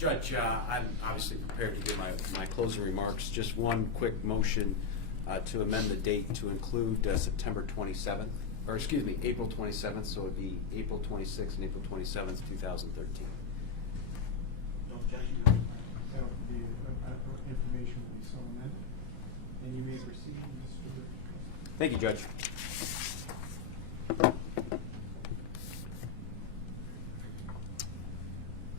Judge, I'm obviously prepared to give my closing remarks. Just one quick motion to amend the date to include September 27th, or excuse me, April 27th, so it would be April 26th and April 27th, 2013. No objection. That would be, information will be so amended. And you may proceed, Mr. Thank you, Judge.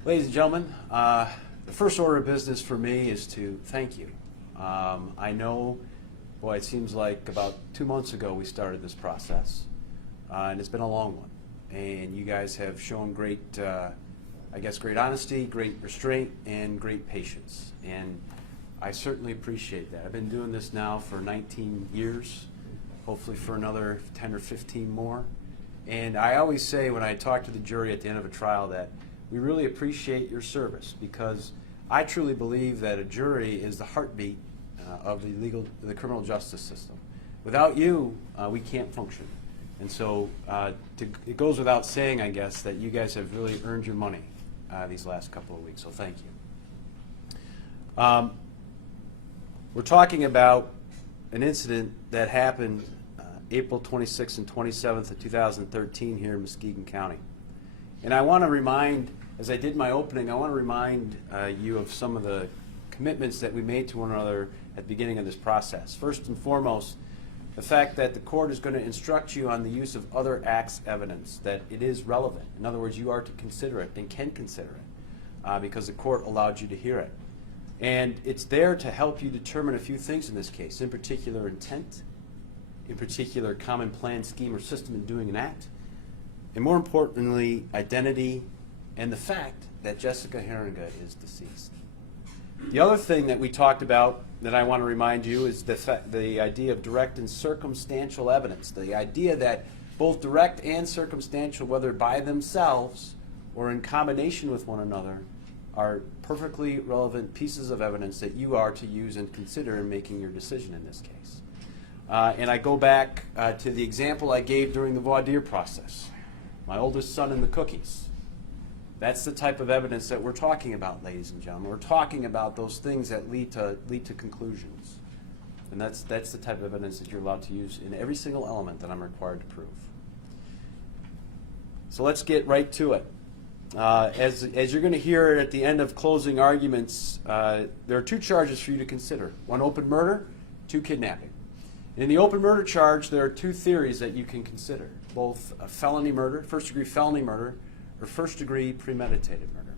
Ladies and gentlemen, the first order of business for me is to thank you. I know, boy, it seems like about 2 months ago we started this process, and it's been a long one. And you guys have shown great, I guess, great honesty, great restraint, and great patience. And I certainly appreciate that. I've been doing this now for 19 years, hopefully for another 10 or 15 more. And I always say when I talk to the jury at the end of a trial that we really appreciate your service, because I truly believe that a jury is the heartbeat of the criminal justice system. Without you, we can't function. And so it goes without saying, I guess, that you guys have really earned your money these last couple of weeks, so thank you. We're talking about an incident that happened April 26th and 27th of 2013 here in Muskegon County. And I want to remind, as I did my opening, I want to remind you of some of the commitments that we made to one another at the beginning of this process. First and foremost, the fact that the court is going to instruct you on the use of other acts evidence, that it is relevant. In other words, you are to consider it and can consider it because the court allowed you to hear it. And it's there to help you determine a few things in this case, in particular intent, in particular common plan, scheme, or system in doing an act, and more importantly, identity and the fact that Jessica Heeringa is deceased. The other thing that we talked about that I want to remind you is the idea of direct and circumstantial evidence, the idea that both direct and circumstantial, whether by themselves or in combination with one another, are perfectly relevant pieces of evidence that you are to use and consider in making your decision in this case. And I go back to the example I gave during the voir dire process. My oldest son and the cookies. That's the type of evidence that we're talking about, ladies and gentlemen. We're talking about those things that lead to conclusions. And that's the type of evidence that you're allowed to use in every single element that I'm required to prove. So let's get right to it. As you're going to hear at the end of closing arguments, there are 2 charges for you to consider. 1 open murder, 2 kidnapping. In the open murder charge, there are 2 theories that you can consider, both felony murder, first-degree felony murder, or first-degree premeditated murder.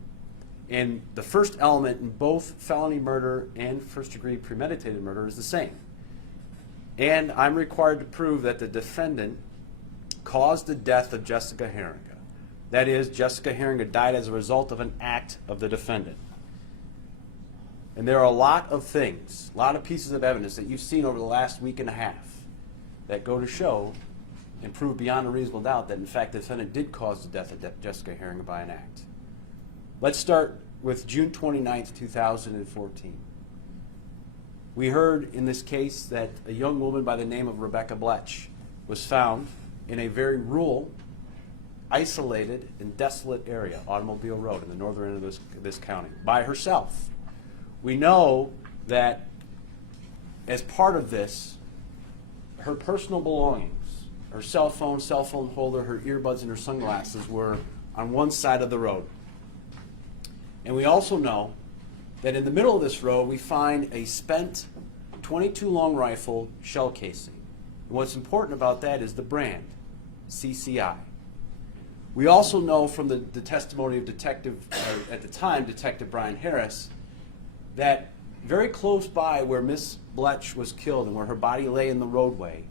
And the first element in both felony murder and first-degree premeditated murder is the same. And I'm required to prove that the defendant caused the death of Jessica Heeringa. That is, Jessica Heeringa died as a result of an act of the defendant. And there are a lot of things, a lot of pieces of evidence that you've seen over the last week and a half that go to show and prove beyond a reasonable doubt that, in fact, the defendant did cause the death of Jessica Heeringa by an act. Let's start with June 29th, 2014. We heard in this case that a young woman by the name of Rebecca Bletch was found in a very rural, isolated, and desolate area, Automobile Road, in the northern end of this county, by herself. We know that as part of this, her personal belongings, her cell phone holder, her earbuds, and her sunglasses were on one side of the road. And we also know that in the middle of this road, we find a spent .22 long rifle shell casing. And what's important about that is the brand, CCI. We also know from the testimony of at the time, Detective Brian Harris, that very close by where Miss Bletch was killed and where her body lay in the roadway,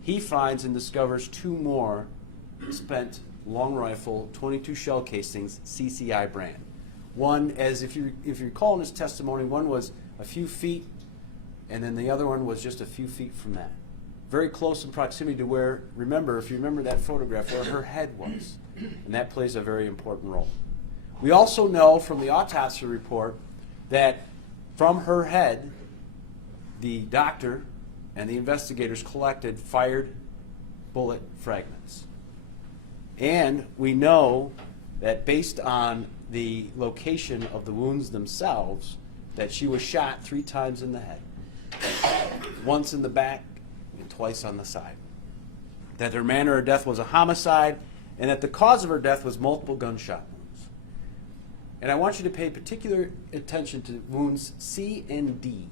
he finds and discovers 2 more spent long rifle .22 shell casings, CCI brand. One, as if you recall in his testimony, one was a few feet, and then the other one was just a few feet from that. Very close in proximity to where, if you remember that photograph, where her head was. And that plays a very important role. We also know from the autopsy report that from her head, the doctor and the investigators collected fired bullet fragments. And we know that based on the location of the wounds themselves, that she was shot 3 times in the head, once in the back and twice on the side, that her manner of death was a homicide, and that the cause of her death was multiple gunshot wounds. And I want you to pay particular attention to wounds C and D.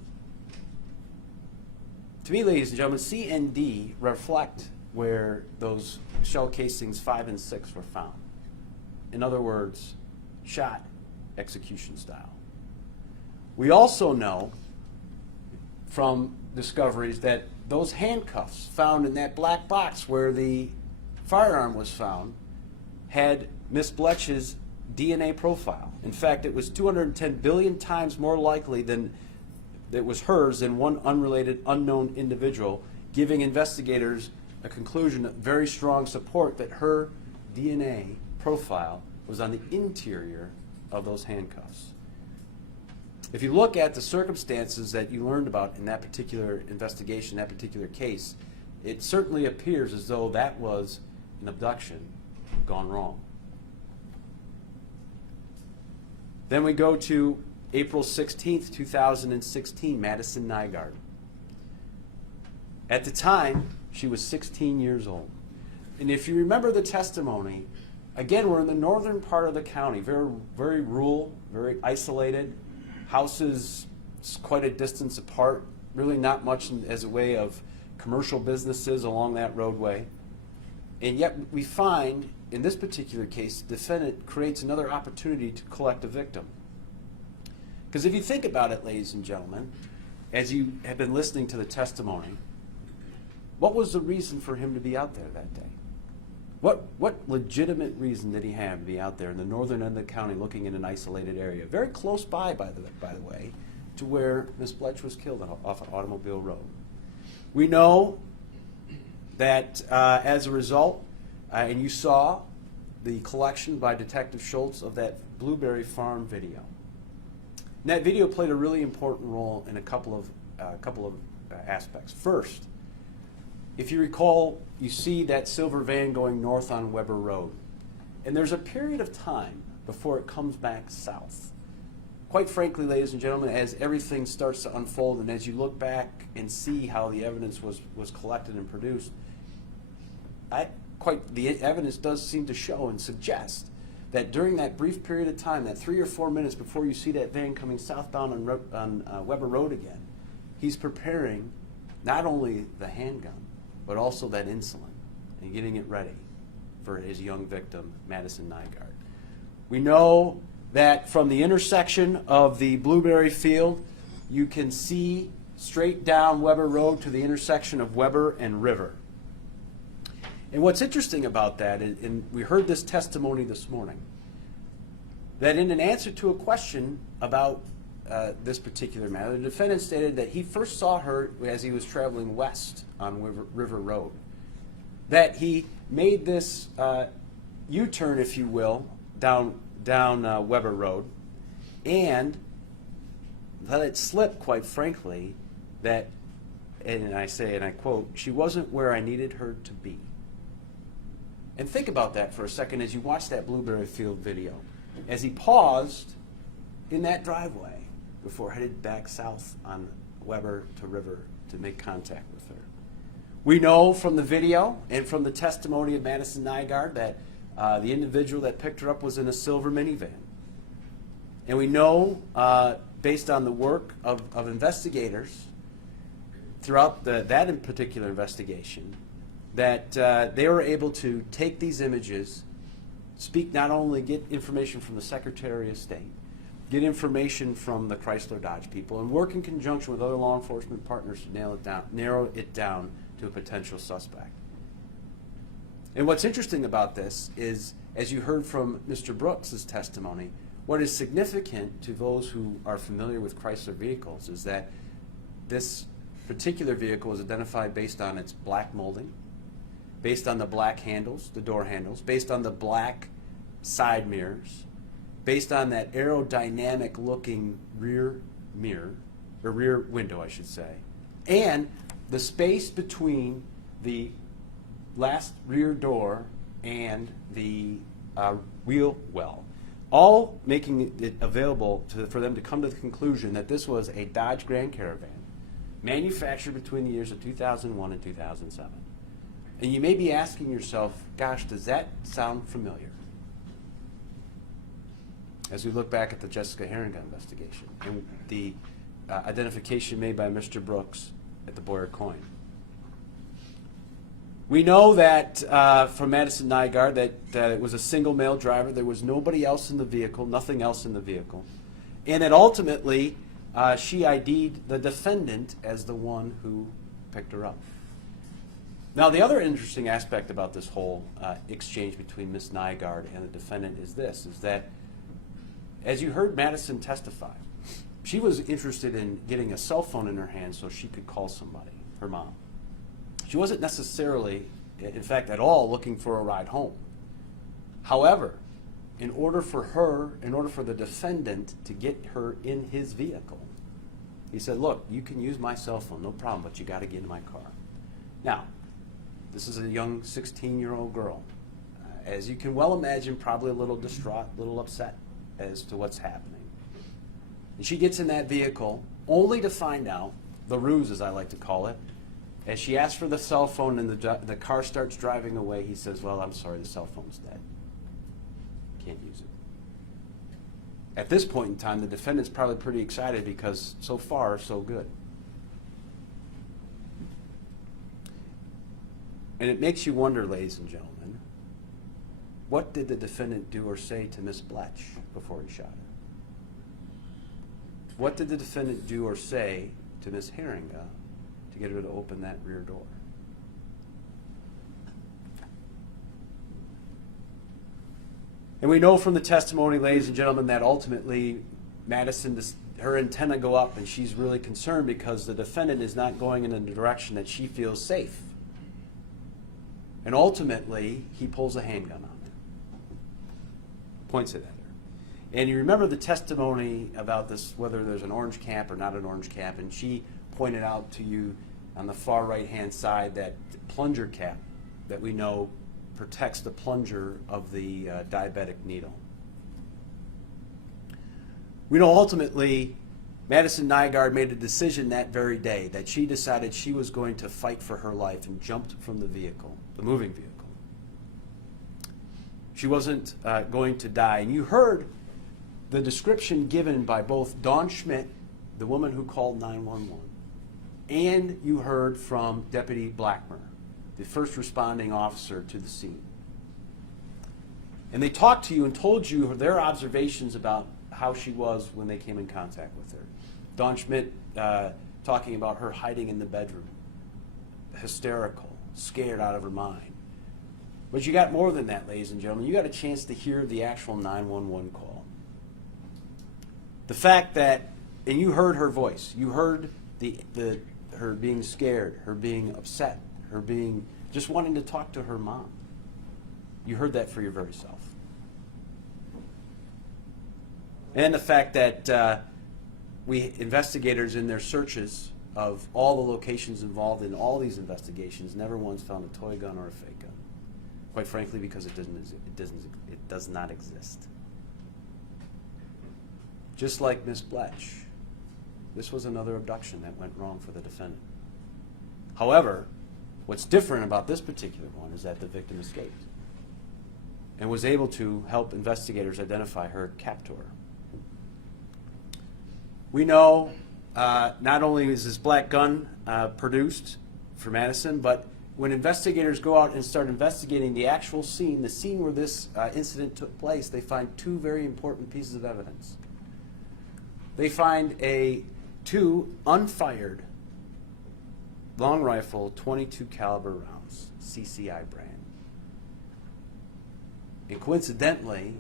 To me, ladies and gentlemen, C and D reflect where those shell casings 5 and 6 were found. In other words, shot execution style. We also know from discoveries that those handcuffs found in that black box where the firearm was found had Miss Bletch's DNA profile. In fact, it was 210 billion times more likely than it was hers than one unrelated, unknown individual, giving investigators a conclusion of very strong support that her DNA profile was on the interior of those handcuffs. If you look at the circumstances that you learned about in that particular investigation, that particular case, it certainly appears as though that was an abduction gone wrong. Then we go to April 16th, 2016, Madison Nygaard. At the time, she was 16 years old. And if you remember the testimony, again, we're in the northern part of the county, very, very rural, very isolated, houses quite a distance apart, really not much as a way of commercial businesses along that roadway. And yet we find, in this particular case, the defendant creates another opportunity to collect a victim. Because if you think about it, ladies and gentlemen, as you have been listening to the testimony, what was the reason for him to be out there that day? What legitimate reason did he have to be out there in the northern end of the county looking in an isolated area, very close by the way, to where Miss Bletch was killed off of Automobile Road? We know that as a result, and you saw the collection by Detective Schultz of that Blueberry Farm video. And that video played a really important role in a couple of aspects. First, if you recall, you see that silver van going north on Weber Road. And there's a period of time before it comes back south. Quite frankly, ladies and gentlemen, as everything starts to unfold and as you look back and see how the evidence was collected and produced, the evidence does seem to show and suggest that during that brief period of time, that 3 or 4 minutes before you see that van coming southbound on Weber Road again, he's preparing not only the handgun, but also that insulin and getting it ready for his young victim, Madison Nygaard. We know that from the intersection of the Blueberry Field, you can see straight down Weber Road to the intersection of Weber and River. And what's interesting about that, and we heard this testimony this morning, that in an answer to a question about this particular matter, the defendant stated that he first saw her as he was traveling west on River Road, that he made this U-turn, if you will, down Weber Road, and let it slip, quite frankly, that, and I say, and I quote, "She wasn't where I needed her to be." And think about that for a second as you watch that Blueberry Field video. As he paused in that driveway before headed back south on Weber to River to make contact with her. We know from the video and from the testimony of Madison Nygaard that the individual that picked her up was in a silver minivan. And we know, based on the work of investigators throughout that in particular investigation, that they were able to take these images, get information from the Secretary of State, get information from the Chrysler Dodge people, and work in conjunction with other law enforcement partners to narrow it down to a potential suspect. And what's interesting about this is, as you heard from Mr. Brooks' testimony, what is significant to those who are familiar with Chrysler vehicles is that this particular vehicle is identified based on its black molding, based on the black handles, the door handles, based on the black side mirrors, based on that aerodynamic looking rear mirror, or rear window I should say, and the space between the last rear door and the wheel well. all making it available for them to come to the conclusion that this was a Dodge Grand Caravan manufactured between the years of 2001 and 2007. And you may be asking yourself, gosh, does that sound familiar? As we look back at the Jessica Heeringa investigation and the identification made by Mr. Brooks at the Boyer Coin. We know that from Madison Nygaard that it was a single male driver. There was nobody else in the vehicle, nothing else in the vehicle. And that ultimately she ID'd the defendant as the one who picked her up. Now, the other interesting aspect about this whole exchange between Ms. Nygaard and the defendant is this, is that as you heard Madison testify, she was interested in getting a cell phone in her hand so she could call somebody, her mom. She wasn't necessarily, in fact, at all looking for a ride home. However, in order for the defendant to get her in his vehicle, he said, look, you can use my cell phone, no problem, but you got to get in my car. Now, this is a young 16-year-old girl. As you can well imagine, probably a little distraught, a little upset as to what's happening. And she gets in that vehicle only to find out, the ruse as I like to call it, as she asks for the cell phone and the car starts driving away, he says, well, I'm sorry, the cell phone's dead. Can't use it. At this point in time, the defendant's probably pretty excited because so far, so good. And it makes you wonder, ladies and gentlemen, what did the defendant do or say to Miss Bletch before he shot her? What did the defendant do or say to Miss Heeringa to get her to open that rear door? And we know from the testimony, ladies and gentlemen, that ultimately Madison, her antenna go up and she's really concerned because the defendant is not going in a direction that she feels safe. And ultimately, he pulls a handgun on her, points it at her. And you remember the testimony about this, whether there's an orange cap or not an orange cap, and she pointed out to you on the far right-hand side that plunger cap that we know protects the plunger of the diabetic needle. We know ultimately Madison Nygaard made a decision that very day that she decided she was going to fight for her life and jumped from the vehicle, the moving vehicle. She wasn't going to die. And you heard the description given by both Dawn Schmidt, the woman who called 911, and you heard from Deputy Blackmer, the first responding officer to the scene. And they talked to you and told you their observations about how she was when they came in contact with her. Dawn Schmidt talking about her hiding in the bedroom, hysterical, scared out of her mind. But you got more than that, ladies and gentlemen. You got a chance to hear the actual 911 call. The fact that, and you heard her voice, you heard her being scared, her being upset, her being just wanting to talk to her mom. You heard that for your very self. And the fact that investigators in their searches of all the locations involved in all these investigations never once found a toy gun or a fake gun. Quite frankly, because it does not exist. Just like Miss Bletch, this was another abduction that went wrong for the defendant. However, what's different about this particular one is that the victim escaped and was able to help investigators identify her captor. We know not only is this black gun produced for Madison, but when investigators go out and start investigating the actual scene, the scene where this incident took place, they find two very important pieces of evidence. They find two unfired long rifle 22 caliber rounds, CCI brand. And coincidentally,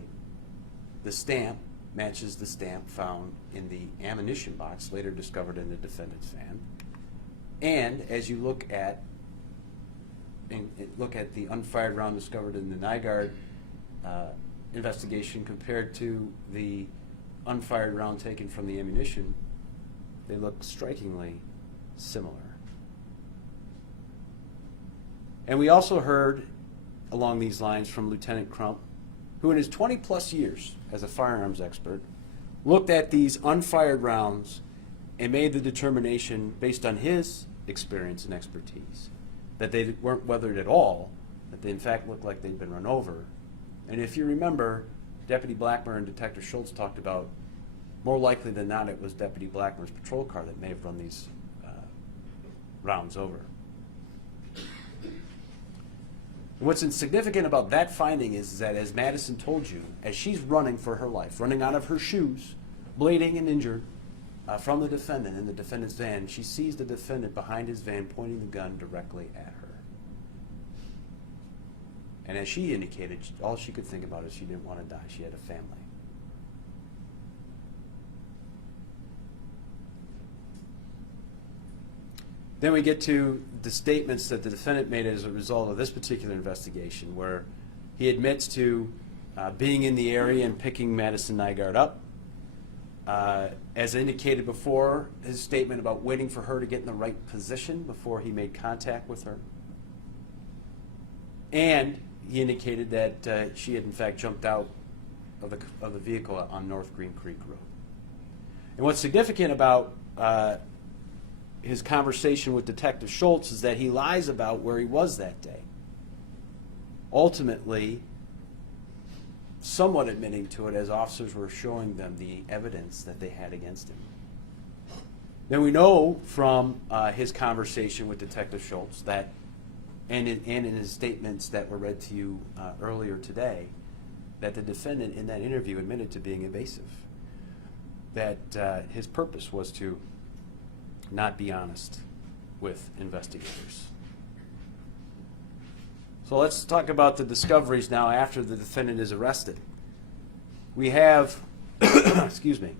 the stamp matches the stamp found in the ammunition box later discovered in the defendant's van. And as you look at the unfired round discovered in the Nygaard investigation compared to the unfired round taken from the ammunition, they look strikingly similar. And we also heard along these lines from Lieutenant Crump who in his 20-plus years as a firearms expert looked at these unfired rounds and made the determination, based on his experience and expertise, that they weren't weathered at all, that they in fact looked like they'd been run over. And if you remember, Deputy Blackburn and Detective Schultz talked about, more likely than not, it was Deputy Blackburn's patrol car that may have run these rounds over. And what's significant about that finding is that, as Madison told you, as she's running for her life, running out of her shoes, bleeding and injured, from the defendant in the defendant's van, she sees the defendant behind his van pointing the gun directly at her. And as she indicated, all she could think about is she didn't want to die. She had a family. Then we get to the statements that the defendant made as a result of this particular investigation, where he admits to being in the area and picking Madison Nygaard up. As indicated before, his statement about waiting for her to get in the right position before he made contact with her. And he indicated that she had in fact jumped out of the vehicle on North Green Creek Road. And what's significant about his conversation with Detective Schultz is that he lies about where he was that day. Ultimately, somewhat admitting to it as officers were showing them the evidence that they had against him. Then we know from his conversation with Detective Schultz that, and in his statements that were read to you earlier today, that the defendant in that interview admitted to being evasive, that his purpose was to not be honest with investigators. So let's talk about the discoveries now after the defendant is arrested. We have, excuse me,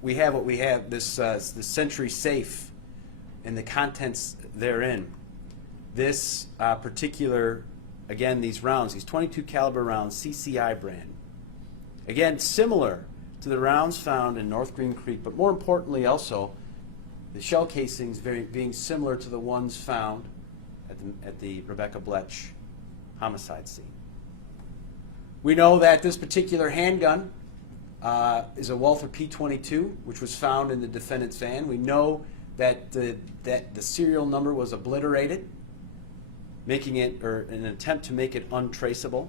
we have this Century safe and the contents therein. This particular, again, these rounds, these 22 caliber rounds, CCI brand. Again, similar to the rounds found in North Green Creek, but more importantly also, the shell casings being similar to the ones found at the Rebecca Bletch homicide scene. We know that this particular handgun is a Walther P22, which was found in the defendant's van. We know that the serial number was obliterated, making it, or an attempt to make it untraceable.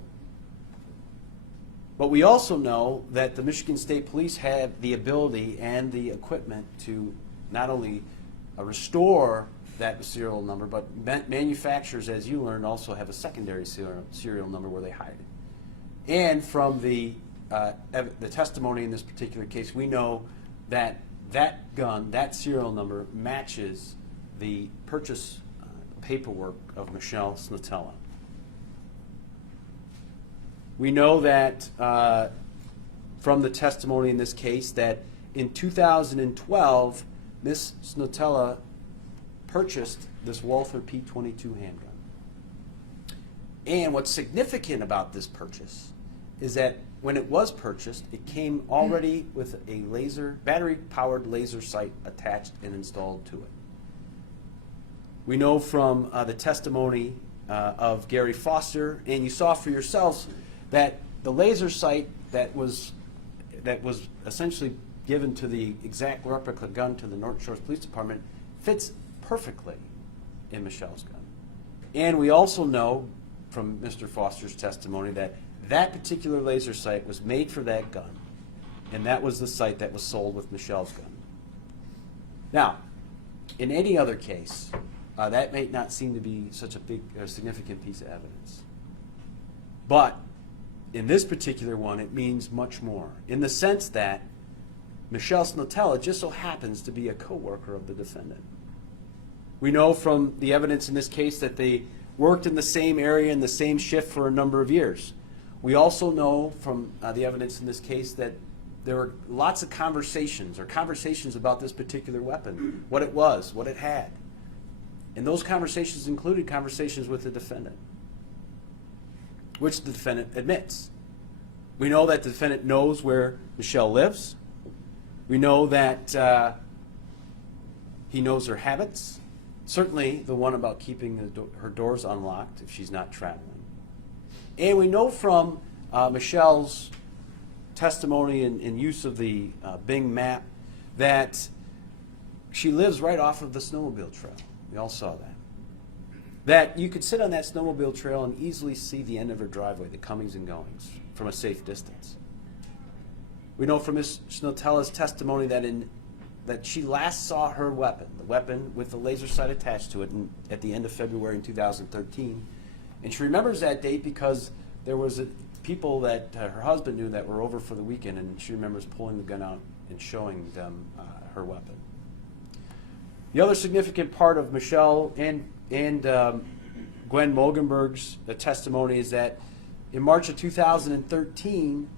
But we also know that the Michigan State Police have the ability and the equipment to not only restore that serial number, but manufacturers, as you learned, also have a secondary serial number where they hide it. And from the testimony in this particular case, we know that that gun, that serial number, matches the purchase paperwork of Michelle Snotella. We know that from the testimony in this case that in 2012, Ms. Snotella purchased this Walther P22 handgun. And what's significant about this purchase is that when it was purchased, it came already with a battery-powered laser sight attached and installed to it. We know from the testimony of Gary Foster, and you saw for yourselves, that the laser sight that was essentially given to the exact replica gun to the Norton Shores Police Department fits perfectly in Michelle's gun. And we also know from Mr. Foster's testimony that that particular laser sight was made for that gun, and that was the sight that was sold with Michelle's gun. Now, in any other case, that may not seem to be such a big or significant piece of evidence. But in this particular one, it means much more, in the sense that Michelle Snotella just so happens to be a co-worker of the defendant. We know from the evidence in this case that they worked in the same area in the same shift for a number of years. We also know from the evidence in this case that there were lots of conversations about this particular weapon, what it was, what it had. And those conversations included conversations with the defendant, which the defendant admits. We know that the defendant knows where Michelle lives. We know that he knows her habits, certainly the one about keeping her doors unlocked if she's not traveling. And we know from Michelle's testimony and use of the Bing map that she lives right off of the snowmobile trail. We all saw that. That you could sit on that snowmobile trail and easily see the end of her driveway, the comings and goings, from a safe distance. We know from Ms. Schnotella's testimony that she last saw her weapon, the weapon with the laser sight attached to it, at the end of February in 2013. And she remembers that date because there was people that her husband knew that were over for the weekend, and she remembers pulling the gun out and showing them her weapon. The other significant part of Michelle and Gwen Mogenberg's testimony is that in March of 2013,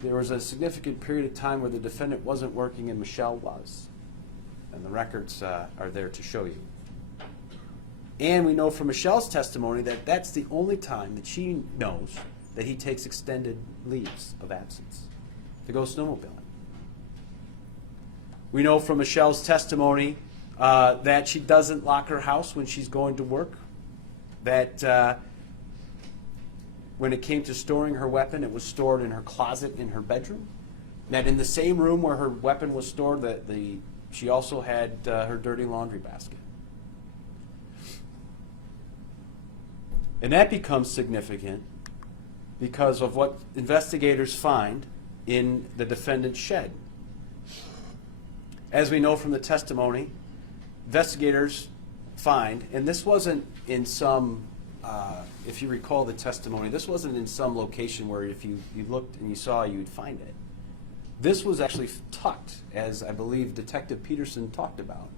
there was a significant period of time where the defendant wasn't working and Michelle was. And the records are there to show you. And we know from Michelle's testimony that that's the only time that she knows that he takes extended leaves of absence to go snowmobiling. We know from Michelle's testimony that she doesn't lock her house when she's going to work, that when it came to storing her weapon, it was stored in her closet in her bedroom, that in the same room where her weapon was stored, she also had her dirty laundry basket. And that becomes significant because of what investigators find in the defendant's shed. As we know from the testimony, investigators find, and this wasn't in some, if you recall the testimony, this wasn't in some location where if you looked and you saw, you'd find it. This was actually tucked, as I believe Detective Peterson talked about,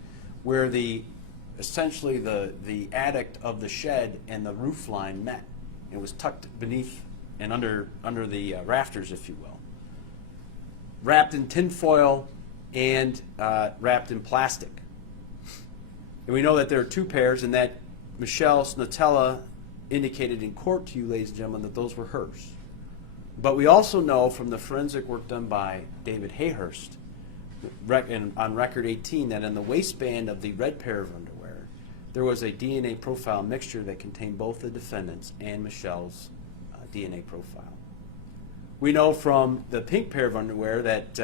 where essentially the attic of the shed and the roof line met. It was tucked beneath and under the rafters, if you will. Wrapped in tin foil and wrapped in plastic. And we know that there are two pairs, and that Michelle Snotella indicated in court to you, ladies and gentlemen, that those were hers. But we also know from the forensic work done by David Hayhurst on Record 18 that in the waistband of the red pair of underwear, there was a DNA profile mixture that contained both the defendant's and Michelle's DNA profile. We know from the pink pair of underwear that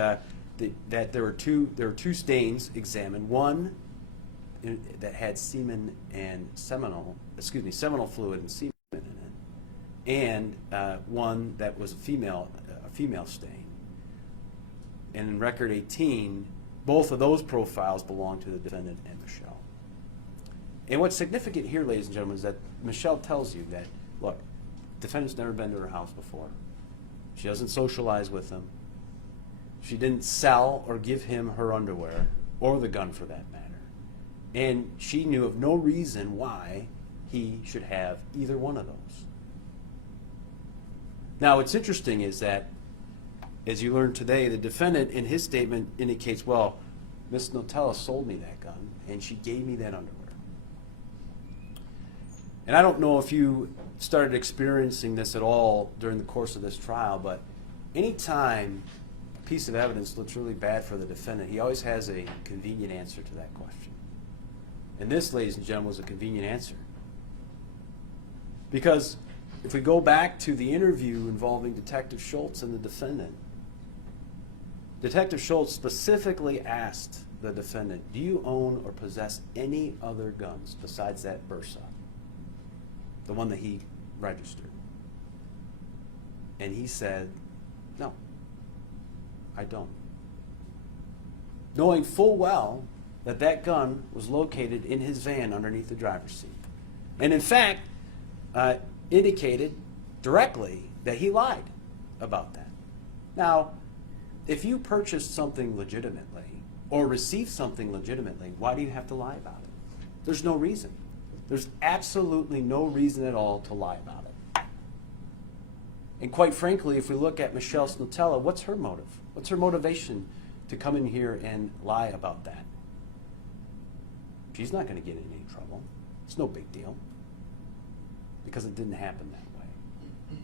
there were two stains examined. One that had semen and seminal fluid and semen in it, and one that was a female stain. And in Record 18, both of those profiles belong to the defendant and Michelle. And what's significant here, ladies and gentlemen, is that Michelle tells you that, look, the defendant's never been to her house before. She doesn't socialize with him. She didn't sell or give him her underwear, or the gun for that matter. And she knew of no reason why he should have either one of those. Now, what's interesting is that, as you learned today, the defendant in his statement indicates, well, Miss Notella sold me that gun, and she gave me that underwear. And I don't know if you started experiencing this at all during the course of this trial, but anytime a piece of evidence looks really bad for the defendant, he always has a convenient answer to that question. And this, ladies and gentlemen, was a convenient answer. Because if we go back to the interview involving Detective Schultz and the defendant, Detective Schultz specifically asked the defendant, do you own or possess any other guns besides that Bursa, the one that he registered? And he said, no, I don't. Knowing full well that that gun was located in his van underneath the driver's seat. And in fact, indicated directly that he lied about that. Now, if you purchased something legitimately or received something legitimately, why do you have to lie about it? There's no reason. There's absolutely no reason at all to lie about it. And quite frankly, if we look at Michelle Snotella, what's her motive? What's her motivation to come in here and lie about that? She's not going to get in any trouble. It's no big deal. Because it didn't happen that way.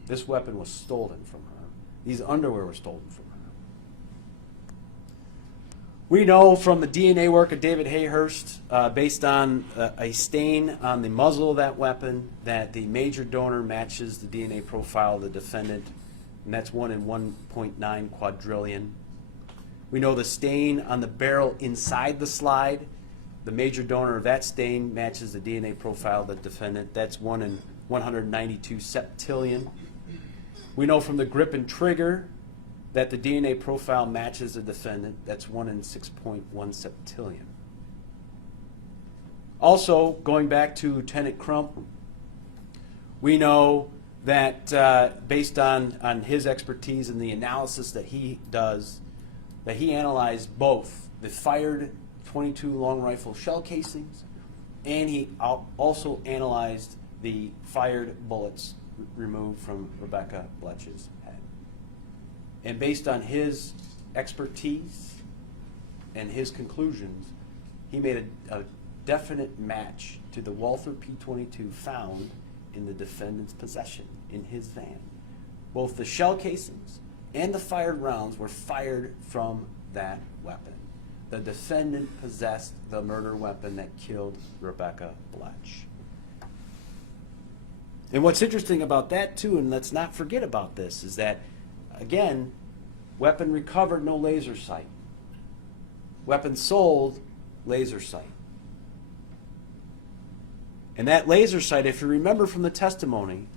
This weapon was stolen from her. These underwear were stolen from her. We know from the DNA work of David Hayhurst, based on a stain on the muzzle of that weapon, that the major donor matches the DNA profile of the defendant, and that's 1 in 1.9 quadrillion. We know the stain on the barrel inside the slide, the major donor of that stain matches the DNA profile of the defendant. That's 1 in 192 septillion. We know from the grip and trigger that the DNA profile matches the defendant. That's 1 in 6.1 septillion. Also, going back to Lieutenant Crump, we know that based on his expertise and the analysis that he does, that he analyzed both the fired .22 long rifle shell casings, and he also analyzed the fired bullets removed from Rebecca Bletch's head. And based on his expertise and his conclusions, he made a definite match to the Walther P22 found in the defendant's possession in his van. Both the shell casings and the fired rounds were fired from that weapon. The defendant possessed the murder weapon that killed Rebecca Bletch. And what's interesting about that too, and let's not forget about this, is that, again, weapon recovered, no laser sight. Weapon sold, laser sight. And that laser sight, if you remember from the testimony,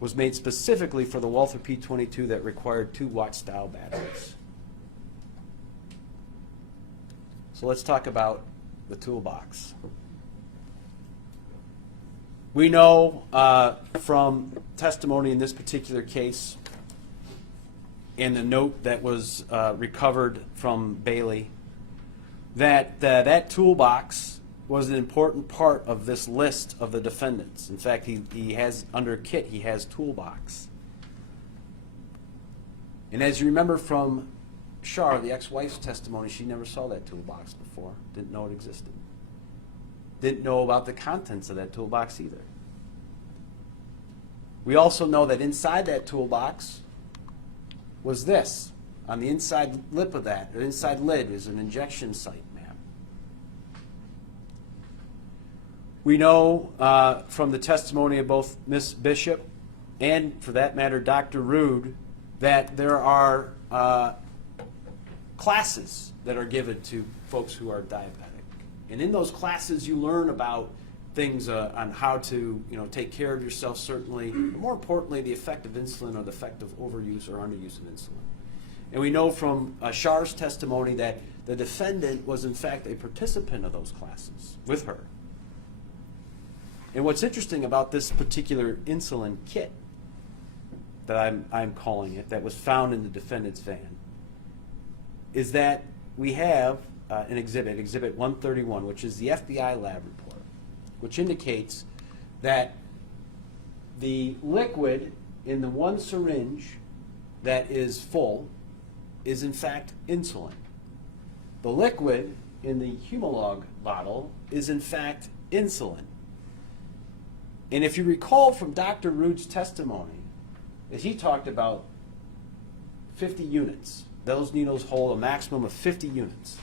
was made specifically for the Walther P22 that required 2 watch-style batteries. So let's talk about the toolbox. We know from testimony in this particular case and the note that was recovered from Bailey that that toolbox was an important part of this list of the defendants. In fact, he has, under kit, he has toolbox. And as you remember from Shar, the ex-wife's testimony, she never saw that toolbox before, didn't know it existed. Didn't know about the contents of that toolbox either. We also know that inside that toolbox was this. On the inside lip of that, or inside lid, is an injection site map. We know from the testimony of both Ms. Bishop and, for that matter, Dr. Rude, that there are classes that are given to folks who are diabetic. And in those classes you learn about things on how to take care of yourself, certainly, but more importantly, the effect of insulin or the effect of overuse or underuse of insulin. And we know from Shar's testimony that the defendant was in fact a participant of those classes with her. And what's interesting about this particular insulin kit that I'm calling it, that was found in the defendant's van, is that we have an exhibit, Exhibit 131, which is the FBI lab report, which indicates that the liquid in the one syringe that is full is in fact insulin. The liquid in the Humalog bottle is in fact insulin. And if you recall from Dr. Rude's testimony, that he talked about 50 units. Those needles hold a maximum of 50 units.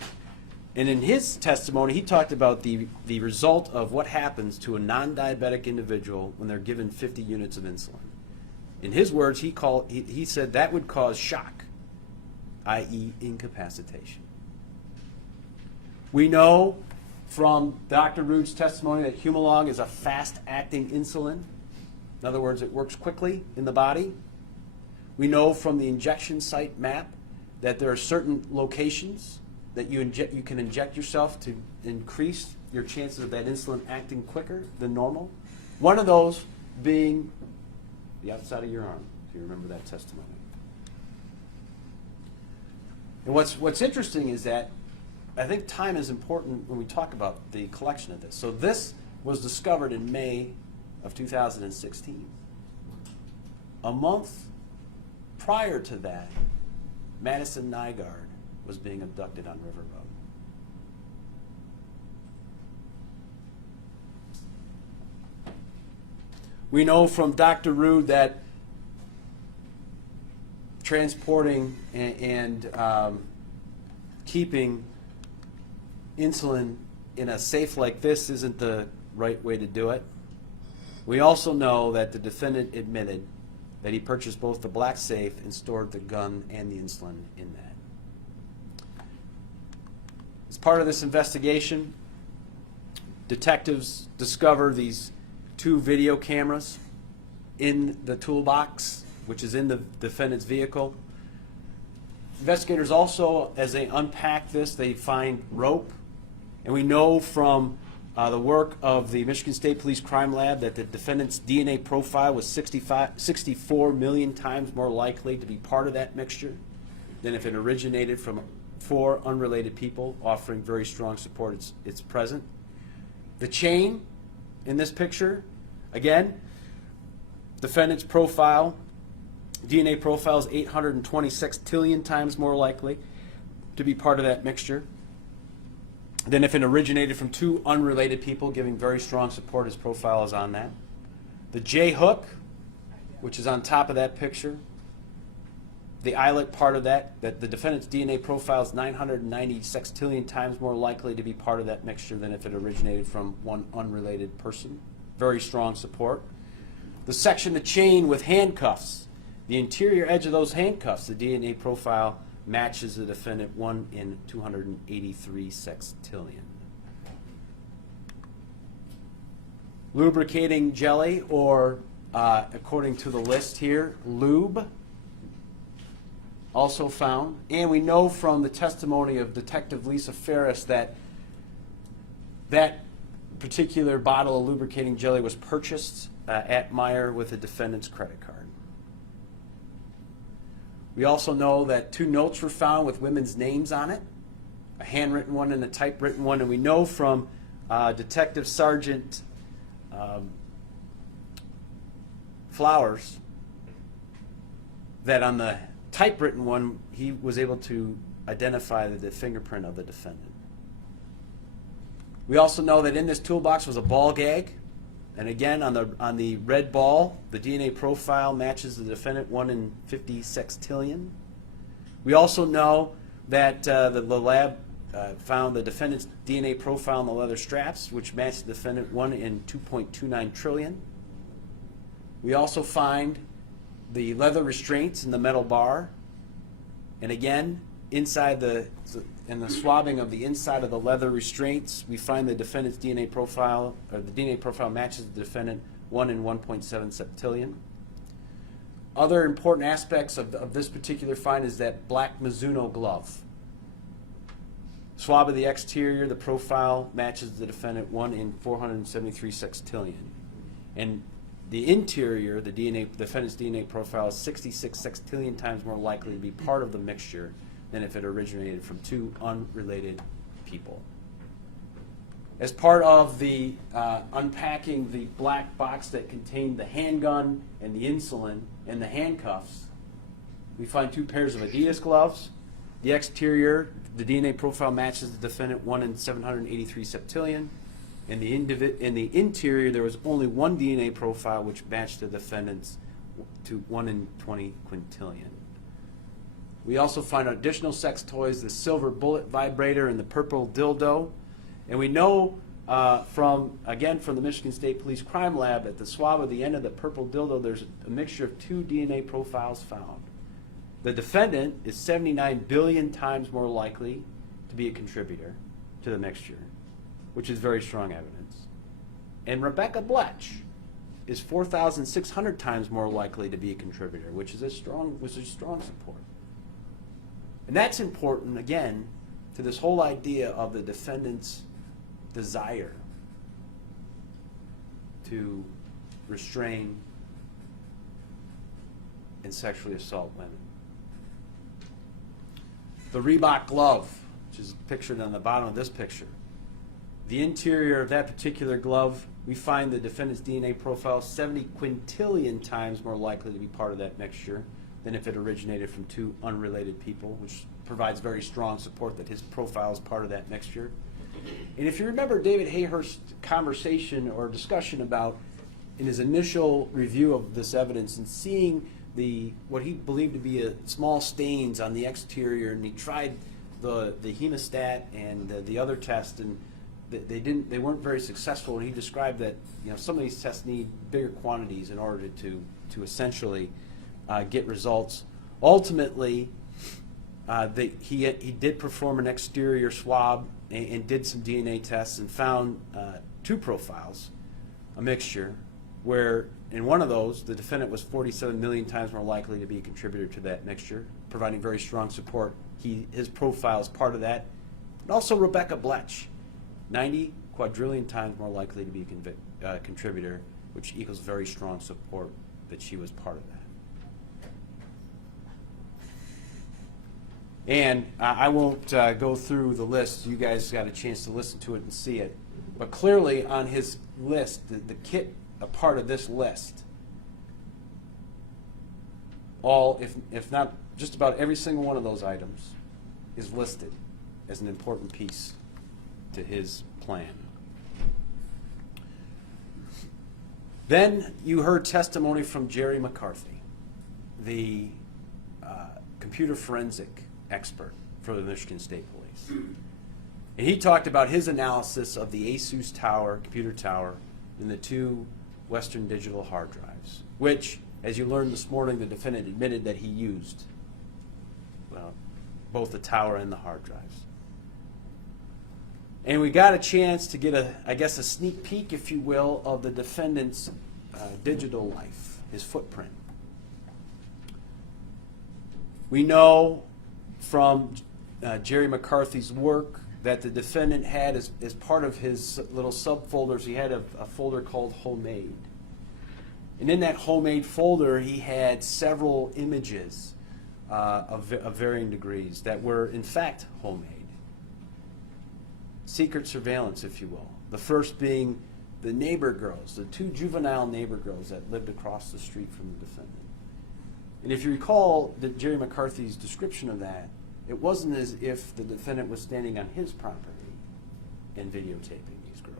And in his testimony, he talked about the result of what happens to a non-diabetic individual when they're given 50 units of insulin. In his words, he said that would cause shock, i.e. incapacitation. We know from Dr. Rude's testimony that Humalog is a fast-acting insulin. In other words, it works quickly in the body. We know from the injection site map that there are certain locations that you can inject yourself to increase your chances of that insulin acting quicker than normal. One of those being the outside of your arm, if you remember that testimony. And what's interesting is that I think time is important when we talk about the collection of this. So this was discovered in May of 2016. A month prior to that, Madison Nygaard was being abducted on River Road. We know from Dr. Rude that transporting and keeping insulin in a safe like this isn't the right way to do it. We also know that the defendant admitted that he purchased both the black safe and stored the gun and the insulin in that. As part of this investigation, detectives discover these 2 video cameras in the toolbox, which is in the defendant's vehicle. Investigators also, as they unpack this, they find rope. And we know from the work of the Michigan State Police Crime Lab that the defendant's DNA profile was 64 million times more likely to be part of that mixture than if it originated from 4 unrelated people, offering very strong support it's present. The chain in this picture, again, defendant's profile, DNA profile is 826 trillion times more likely to be part of that mixture than if it originated from 2 unrelated people, giving very strong support. His profile is on that. The J hook, which is on top of that picture, the eyelet part of that the defendant's DNA profile is 996 trillion times more likely to be part of that mixture than if it originated from 1 unrelated person. Very strong support. The section of chain with handcuffs, the interior edge of those handcuffs, the DNA profile matches the defendant 1 in 283 sextillion. Lubricating jelly, or according to the list here, lube, also found. And we know from the testimony of Detective Lisa Ferris that that particular bottle of lubricating jelly was purchased at Meijer with the defendant's credit card. We also know that 2 notes were found with women's names on it, a handwritten one and a typewritten one. And we know from Detective Sergeant Flowers that on the typewritten one, he was able to identify the fingerprint of the defendant. We also know that in this toolbox was a ball gag. And again, on the red ball, the DNA profile matches the defendant 1 in 50 sextillion. We also know that the lab found the defendant's DNA profile in the leather straps, which matched the defendant 1 in 2.29 trillion. We also find the leather restraints in the metal bar. And again, inside in the swabbing of the inside of the leather restraints, we find the defendant's DNA profile, or the DNA profile matches the defendant 1 in 1.7 septillion. Other important aspects of this particular find is that black Mizuno glove. Swab of the exterior, the profile matches the defendant 1 in 473 sextillion. And the interior, the defendant's DNA profile is 66 sextillion times more likely to be part of the mixture than if it originated from 2 unrelated people. As part of the unpacking the black box that contained the handgun and the insulin and the handcuffs, we find 2 pairs of Adidas gloves. The exterior, the DNA profile matches the defendant 1 in 783 septillion. In the interior, there was only 1 DNA profile which matched the defendant's to 1 in 20 quintillion. We also find additional sex toys, the silver bullet vibrator and the purple dildo. And we know from the Michigan State Police Crime Lab, at the swab of the end of the purple dildo, there's a mixture of 2 DNA profiles found. The defendant is 79 billion times more likely to be a contributor to the mixture, which is very strong evidence. And Rebecca Bletch is 4,600 times more likely to be a contributor, which is a strong support. And that's important, again, to this whole idea of the defendant's desire to restrain and sexually assault women. The Reebok glove, which is pictured on the bottom of this picture. The interior of that particular glove, we find the defendant's DNA profile 70 quintillion times more likely to be part of that mixture than if it originated from 2 unrelated people, which provides very strong support that his profile is part of that mixture. And if you remember David Hayhurst's conversation or discussion about, in his initial review of this evidence and seeing what he believed to be small stains on the exterior, and he tried the hemostat and the other test, and they weren't very successful. And he described that some of these tests need bigger quantities in order to essentially get results. Ultimately, he did perform an exterior swab and did some DNA tests and found two profiles, a mixture, where in one of those the defendant was 47 million times more likely to be a contributor to that mixture, providing very strong support. His profile is part of that. And also Rebecca Bletch, 90 quadrillion times more likely to be a contributor, which equals very strong support that she was part of that. And I won't go through the list. You guys got a chance to listen to it and see it. But clearly on his list, the kit, a part of this list, all, if not just about every single one of those items, is listed as an important piece to his plan. Then you heard testimony from Jerry McCarthy, the computer forensic expert for the Michigan State Police. And he talked about his analysis of the ASUS tower, computer tower, and the two Western Digital hard drives, which, as you learned this morning, the defendant admitted that he used both the tower and the hard drives. And we got a chance to get a sneak peek, if you will, of the defendant's digital life, his footprint. We know from Jerry McCarthy's work that the defendant had, as part of his little subfolders, he had a folder called Homemade. And in that Homemade folder, he had several images of varying degrees that were, in fact, homemade. Secret surveillance, if you will. The first being the neighbor girls, the two juvenile neighbor girls that lived across the street from the defendant. And if you recall Jerry McCarthy's description of that, it wasn't as if the defendant was standing on his property and videotaping these girls.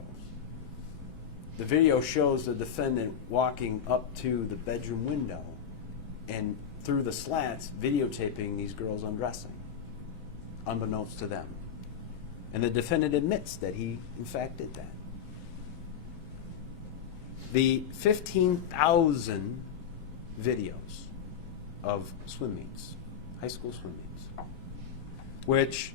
The video shows the defendant walking up to the bedroom window and through the slats videotaping these girls undressing, unbeknownst to them. And the defendant admits that he, in fact, did that. The 15,000 videos of swim meets, high school swim meets, which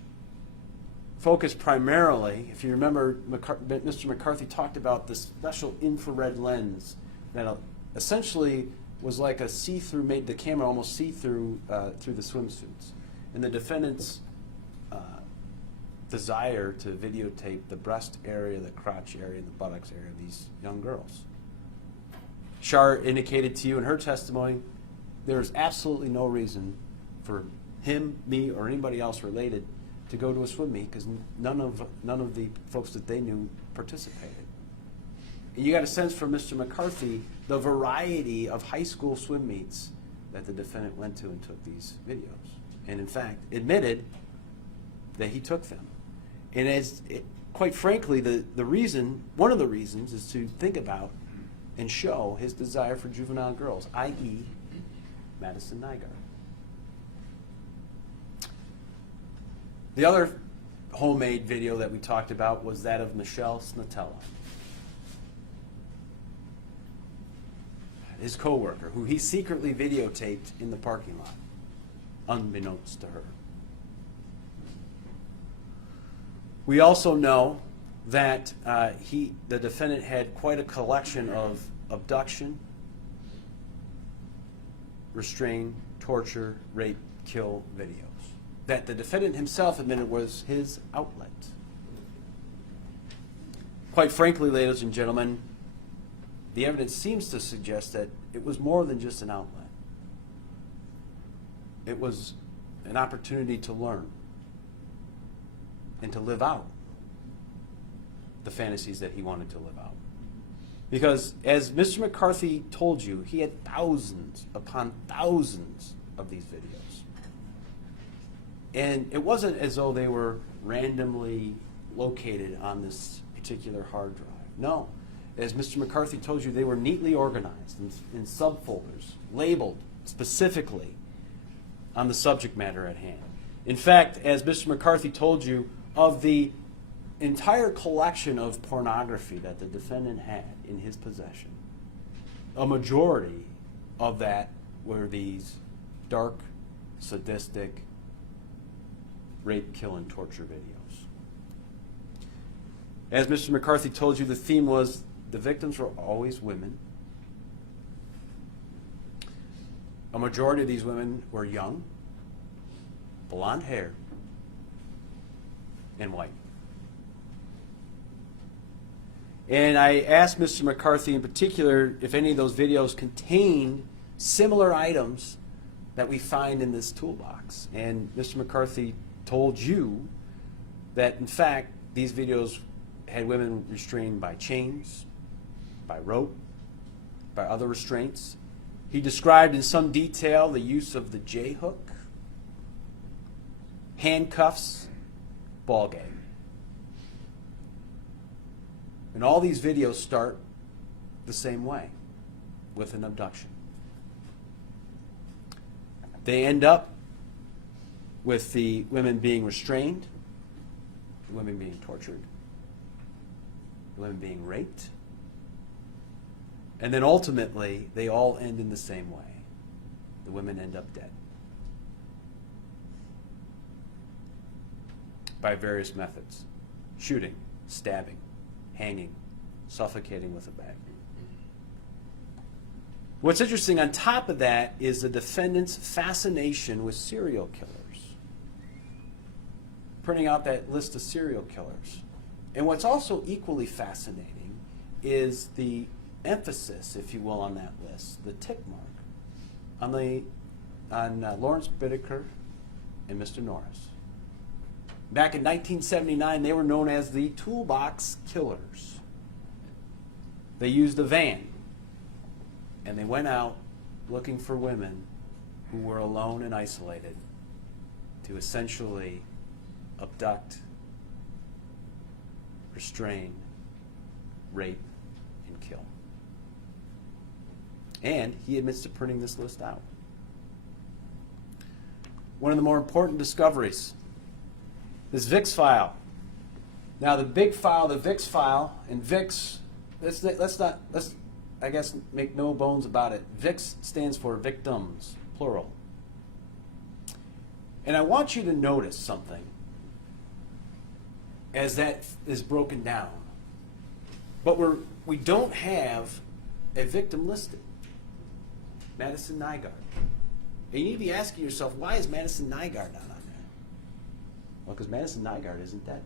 focus primarily, if you remember, Mr. McCarthy talked about this special infrared lens that essentially was like a see-through, made the camera almost see-through through the swimsuits. And the defendant's desire to videotape the breast area, the crotch area, and the buttocks area of these young girls. Shar indicated to you in her testimony there's absolutely no reason for him, me, or anybody else related to go to a swim meet because none of the folks that they knew participated. And you got a sense from Mr. McCarthy the variety of high school swim meets that the defendant went to and took these videos, and in fact admitted that he took them. And quite frankly, one of the reasons is to think about and show his desire for juvenile girls, i.e. Madison Nygaard. The other homemade video that we talked about was that of Michelle Snatella, his co-worker, who he secretly videotaped in the parking lot, unbeknownst to her. We also know that the defendant had quite a collection of abduction, restrain, torture, rape, kill videos that the defendant himself admitted was his outlet. Quite frankly, ladies and gentlemen, the evidence seems to suggest that it was more than just an outlet. It was an opportunity to learn and to live out the fantasies that he wanted to live out. Because as Mr. McCarthy told you, he had thousands upon thousands of these videos. And it wasn't as though they were randomly located on this particular hard drive. No. As Mr. McCarthy told you, they were neatly organized in subfolders, labeled specifically on the subject matter at hand. In fact, as Mr. McCarthy told you, of the entire collection of pornography that the defendant had in his possession, a majority of that were these dark, sadistic, rape, kill, and torture videos. As Mr. McCarthy told you, the theme was the victims were always women. A majority of these women were young, blonde hair, and white. And I asked Mr. McCarthy in particular if any of those videos contained similar items that we find in this toolbox. And Mr. McCarthy told you that, in fact, these videos had women restrained by chains, by rope, by other restraints. He described in some detail the use of the J-hook, handcuffs, ball gag. And all these videos start the same way, with an abduction. They end up with the women being restrained, the women being tortured, the women being raped, and then ultimately they all end in the same way. The women end up dead by various methods: shooting, stabbing, hanging, suffocating with a bag. What's interesting on top of that is the defendant's fascination with serial killers, printing out that list of serial killers. And what's also equally fascinating is the emphasis, if you will, on that list, the tick mark on Lawrence Bittaker and Mr. Norris. Back in 1979, they were known as the toolbox killers. They used a van, and they went out looking for women who were alone and isolated to essentially abduct, restrain, rape, and kill. And he admits to printing this list out. One of the more important discoveries, this VIX file. Now the big file, the VIX file, and VIX, let's I guess make no bones about it. VIX stands for victims, plural. And I want you to notice something as that is broken down. But we don't have a victim listed. Madison Nygaard. And you need to be asking yourself, why is Madison Nygaard not on there? Well, because Madison Nygaard isn't dead.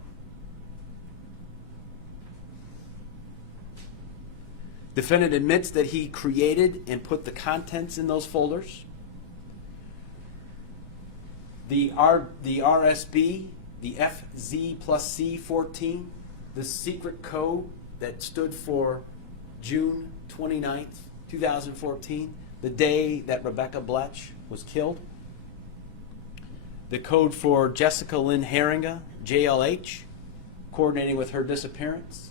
Defendant admits that he created and put the contents in those folders. The RSB, the FZ+C14, the secret code that stood for June 29th, 2014, the day that Rebecca Bletch was killed. The code for Jessica Lynn Heeringa, JLH, coordinating with her disappearance,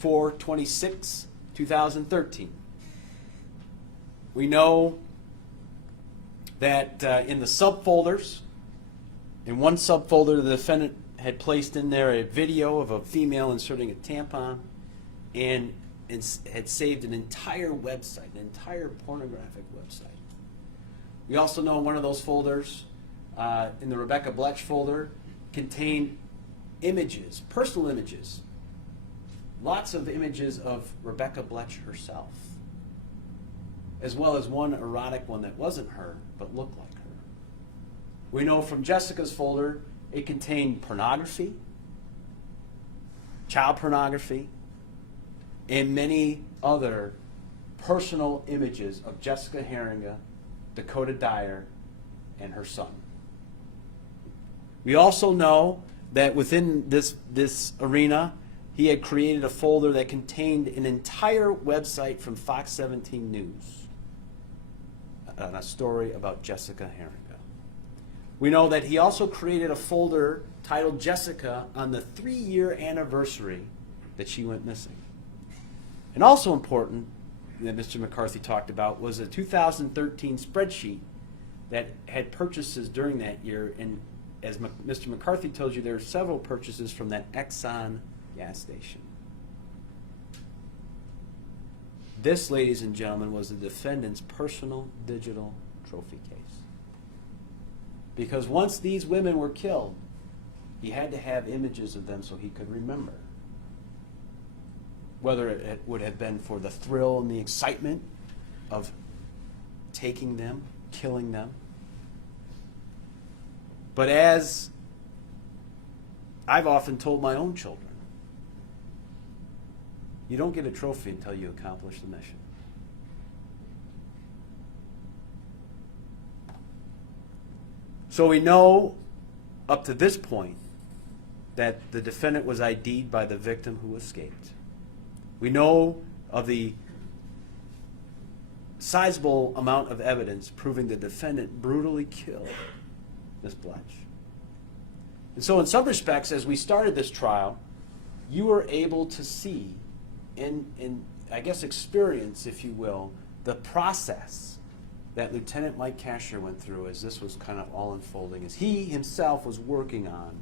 4/26/2013. We know that in the subfolders, in one subfolder, the defendant had placed in there a video of a female inserting a tampon and had saved an entire website, an entire pornographic website. We also know one of those folders, in the Rebecca Bletch folder, contained images, personal images, lots of images of Rebecca Bletch herself, as well as one erotic one that wasn't her, but looked like her. We know from Jessica's folder, it contained pornography, child pornography, and many other personal images of Jessica Heeringa, Dakota Dyer, and her son. We also know that within this arena, he had created a folder that contained an entire website from Fox 17 News, a story about Jessica Heeringa. We know that he also created a folder titled Jessica on the 3-year anniversary that she went missing. And also important that Mr. McCarthy talked about was a 2013 spreadsheet that had purchases during that year, and as Mr. McCarthy told you, there are several purchases from that Exxon gas station. This, ladies and gentlemen, was the defendant's personal digital trophy case. Because once these women were killed, he had to have images of them so he could remember. Whether it would have been for the thrill and the excitement of taking them, killing them. But as I've often told my own children, you don't get a trophy until you accomplish the mission. So we know up to this point that the defendant was ID'd by the victim who escaped. We know of the sizable amount of evidence proving the defendant brutally killed Ms. Bletch. And so in some respects, as we started this trial, you were able to see and I guess experience, if you will, the process that Lieutenant Mike Casher went through as this was kind of all unfolding, as he himself was working on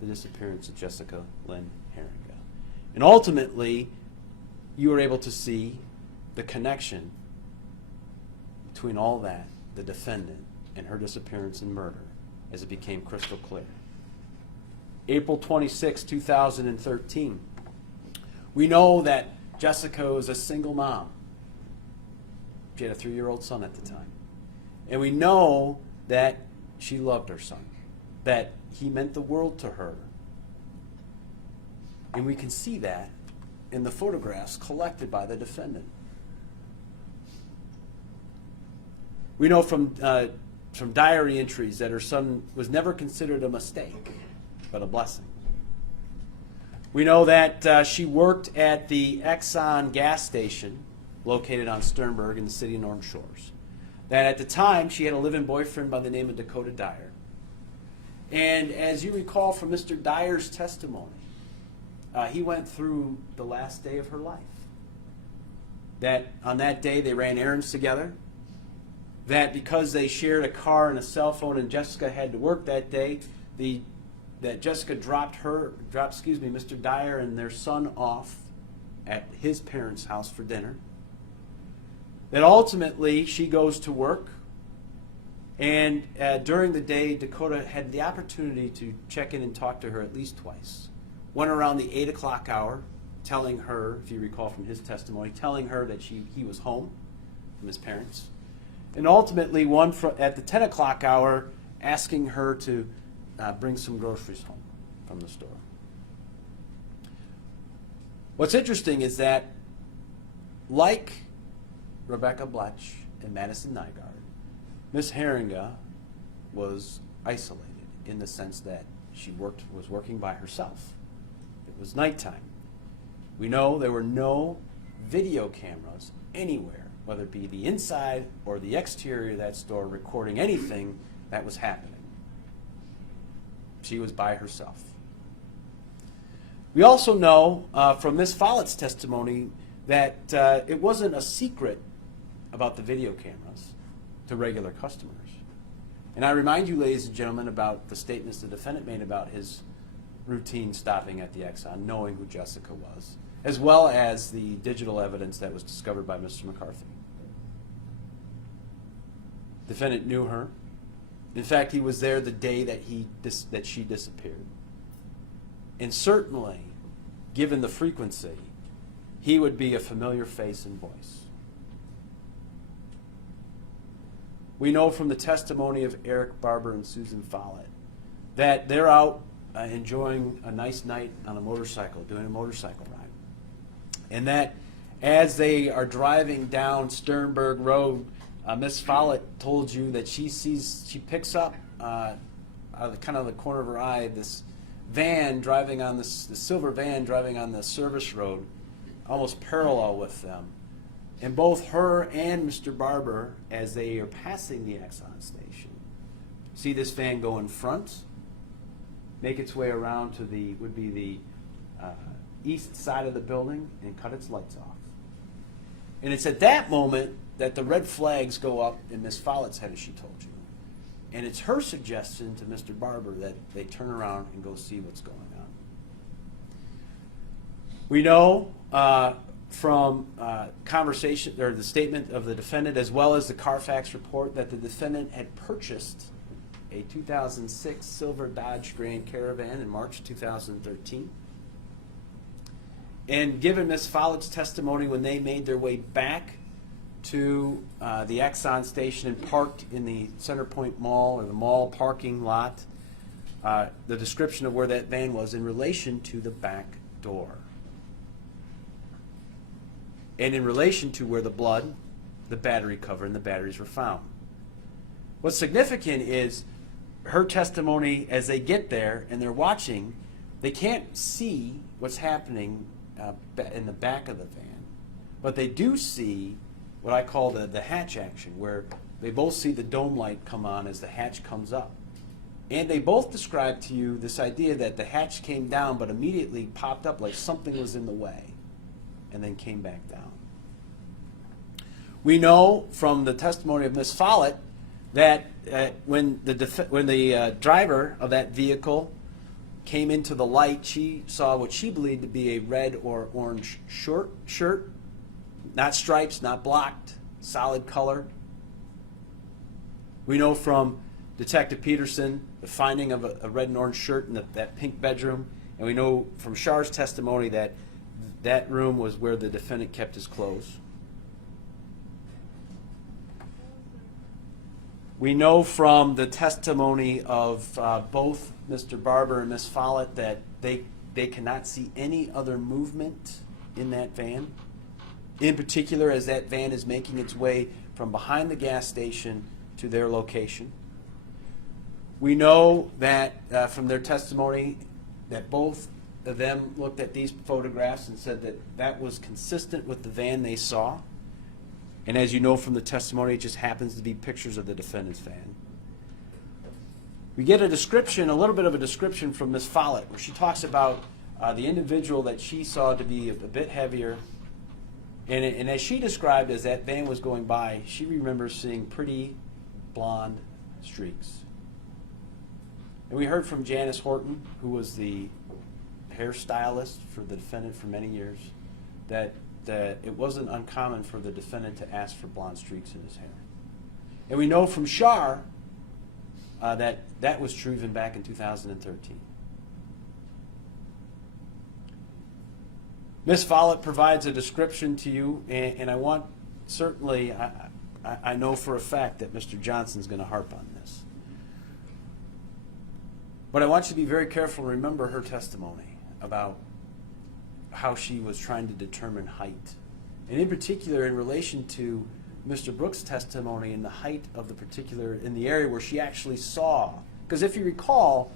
the disappearance of Jessica Lynn Heeringa. And ultimately, you were able to see the connection between all that, the defendant, and her disappearance and murder, as it became crystal clear. April 26, 2013. We know that Jessica was a single mom. She had a 3-year-old son at the time. And we know that she loved her son, that he meant the world to her. And we can see that in the photographs collected by the defendant. We know from diary entries that her son was never considered a mistake, but a blessing. We know that she worked at the Exxon gas station located on Sternberg in the city of North Shores. That at the time, she had a live-in boyfriend by the name of Dakota Dyer. And as you recall from Mr. Dyer's testimony, he went through the last day of her life. That on that day, they ran errands together. That because they shared a car and a cell phone and Jessica had to work that day, that Jessica dropped Mr. Dyer and their son off at his parents' house for dinner. That ultimately she goes to work, and during the day Dakota had the opportunity to check in and talk to her at least twice. One around the 8 o'clock hour, telling her, if you recall from his testimony, telling her that he was home from his parents. And ultimately one at the 10 o'clock hour, asking her to bring some groceries home from the store. What's interesting is that, like Rebecca Bletch and Madison Nygaard, Miss Heeringa was isolated in the sense that she was working by herself. It was nighttime. We know there were no video cameras anywhere, whether it be the inside or the exterior of that store, recording anything that was happening. She was by herself. We also know from Ms. Follett's testimony that it wasn't a secret about the video cameras to regular customers. And I remind you, ladies and gentlemen, about the statements the defendant made about his routine stopping at the Exxon, knowing who Jessica was, as well as the digital evidence that was discovered by Mr. McCarthy. Defendant knew her. In fact, he was there the day that she disappeared. And certainly, given the frequency, he would be a familiar face and voice. We know from the testimony of Eric Barber and Susan Follett that they're out enjoying a nice night on a motorcycle, doing a motorcycle ride. And that as they are driving down Sternberg Road, Miss Follett told you that she picks up out of the corner of her eye this van driving on the silver van driving on the service road, almost parallel with them. And both her and Mr. Barber, as they are passing the Exxon station, see this van go in front, make its way around to the east side of the building, and cut its lights off. And it's at that moment that the red flags go up in Miss Follett's head, as she told you. And it's her suggestion to Mr. Barber that they turn around and go see what's going on. We know from conversation or the statement of the defendant as well as the Carfax report that the defendant had purchased a 2006 silver Dodge Grand Caravan in March 2013. And given Ms. Follett's testimony when they made their way back to the Exxon station and parked in the Center Point Mall or the mall parking lot, the description of where that van was in relation to the back door. And in relation to where the blood, the battery cover, and the batteries were found. What's significant is her testimony as they get there and they're watching, they can't see what's happening in the back of the van, but they do see what I call the hatch action, where they both see the dome light come on as the hatch comes up. And they both describe to you this idea that the hatch came down but immediately popped up like something was in the way and then came back down. We know from the testimony of Ms. Follett that when the driver of that vehicle came into the light, she saw what she believed to be a red or orange shirt, not stripes, not blocked, solid color. We know from Detective Peterson the finding of a red and orange shirt in that pink bedroom, and we know from Shar's testimony that that room was where the defendant kept his clothes. We know from the testimony of both Mr. Barber and Ms. Follett that they cannot see any other movement in that van. In particular, as that van is making its way from behind the gas station to their location. We know that from their testimony that both of them looked at these photographs and said that that was consistent with the van they saw. And as you know from the testimony, it just happens to be pictures of the defendant's van. We get a description, a little bit of a description from Ms. Follett, where she talks about the individual that she saw to be a bit heavier. And as she described, as that van was going by, she remembers seeing pretty blonde streaks. And we heard from Janice Horton, who was the hairstylist for the defendant for many years, that it wasn't uncommon for the defendant to ask for blonde streaks in his hair. And we know from Shar that was true even back in 2013. Ms. Follett provides a description to you, and I want, certainly, I know for a fact that Mr. Johnson's going to harp on this. But I want you to be very careful and remember her testimony about how she was trying to determine height. And in particular, in relation to Mr. Brooks' testimony in the height of the particular, in the area where she actually saw. Because if you recall,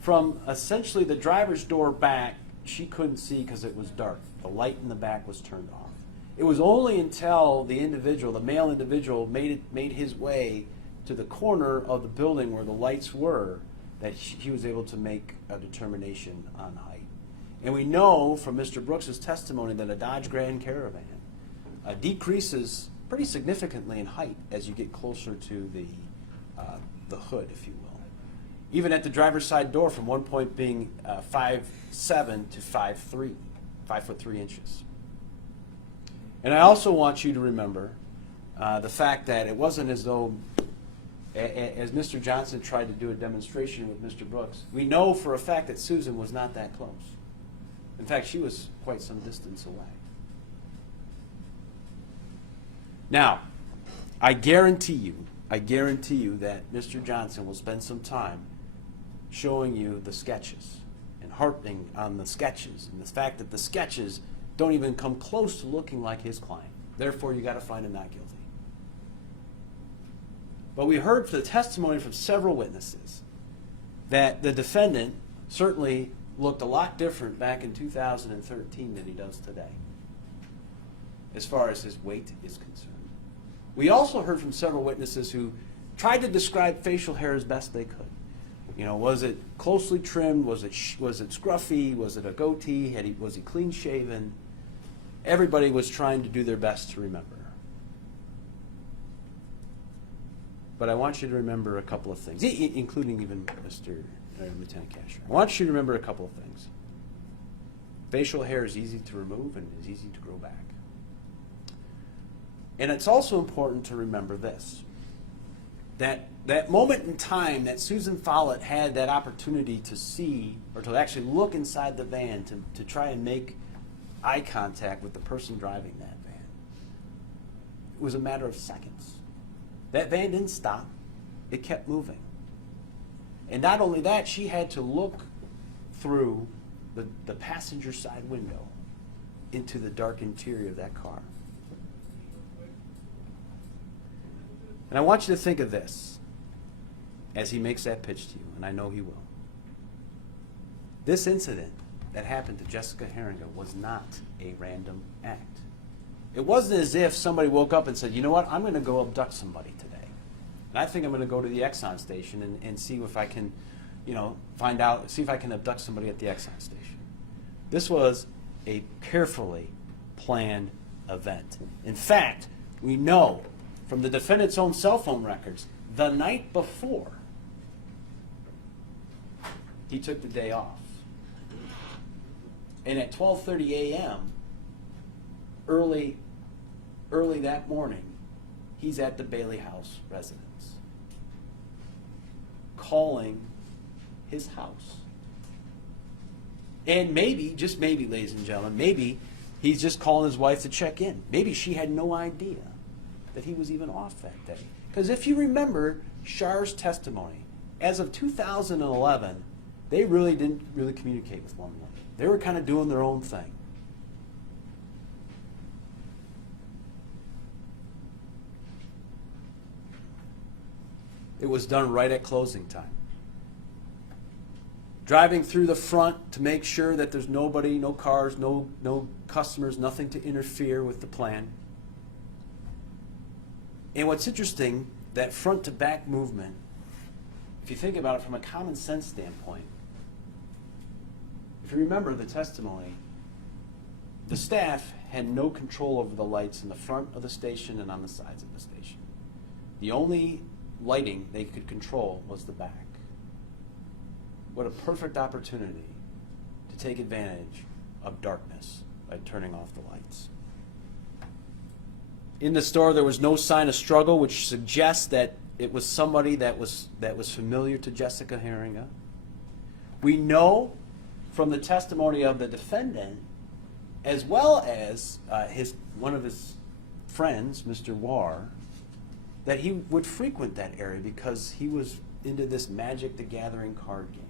from essentially the driver's door back, she couldn't see because it was dark. The light in the back was turned off. It was only until the individual, the male individual, made his way to the corner of the building where the lights were that he was able to make a determination on height. And we know from Mr. Brooks' testimony that a Dodge Grand Caravan decreases pretty significantly in height as you get closer to the hood, if you will. Even at the driver's side door, from one point being 5'7" to 5'3", 5'3" inches. And I also want you to remember the fact that it wasn't as though, as Mr. Johnson tried to do a demonstration with Mr. Brooks, we know for a fact that Susan was not that close. In fact, she was quite some distance away. Now, I guarantee you that Mr. Johnson will spend some time showing you the sketches and harping on the sketches and the fact that the sketches don't even come close to looking like his client. Therefore, you got to find him not guilty. But we heard the testimony from several witnesses that the defendant certainly looked a lot different back in 2013 than he does today, as far as his weight is concerned. We also heard from several witnesses who tried to describe facial hair as best they could. You know, was it closely trimmed? Was it scruffy? Was it a goatee? Was he clean shaven? Everybody was trying to do their best to remember. but I want you to remember a couple of things, including even Mr. Lieutenant Casher. I want you to remember a couple of things. Facial hair is easy to remove and is easy to grow back. And it's also important to remember this, that moment in time that Susan Follett had that opportunity to see, or to actually look inside the van to try and make eye contact with the person driving that van, it was a matter of seconds. That van didn't stop. It kept moving. And not only that, she had to look through the passenger side window into the dark interior of that car. And I want you to think of this as he makes that pitch to you, and I know he will. This incident that happened to Jessica Heeringa was not a random act. It wasn't as if somebody woke up and said, you know what, I'm going to go abduct somebody today. And I think I'm going to go to the Exxon station and see if I can, see if I can abduct somebody at the Exxon station. This was a carefully planned event. In fact, we know from the defendant's own cell phone records, the night before, he took the day off. And at 12:30 a.m., early that morning, he's at the Bailey House residence, calling his house. And maybe, just maybe, ladies and gentlemen, maybe he's just calling his wife to check in. Maybe she had no idea that he was even off that day. Because if you remember Shar's testimony, as of 2011, they really didn't really communicate with one another. They were kind of doing their own thing. It was done right at closing time. Driving through the front to make sure that there's nobody, no cars, no customers, nothing to interfere with the plan. And what's interesting, that front to back movement, if you think about it from a common sense standpoint, if you remember the testimony, the staff had no control over the lights in the front of the station and on the sides of the station. The only lighting they could control was the back. What a perfect opportunity to take advantage of darkness by turning off the lights. In the store, there was no sign of struggle, which suggests that it was somebody that was familiar to Jessica Heeringa. We know from the testimony of the defendant, as well as one of his friends, Mr. Warr, that he would frequent that area because he was into this Magic the Gathering card game.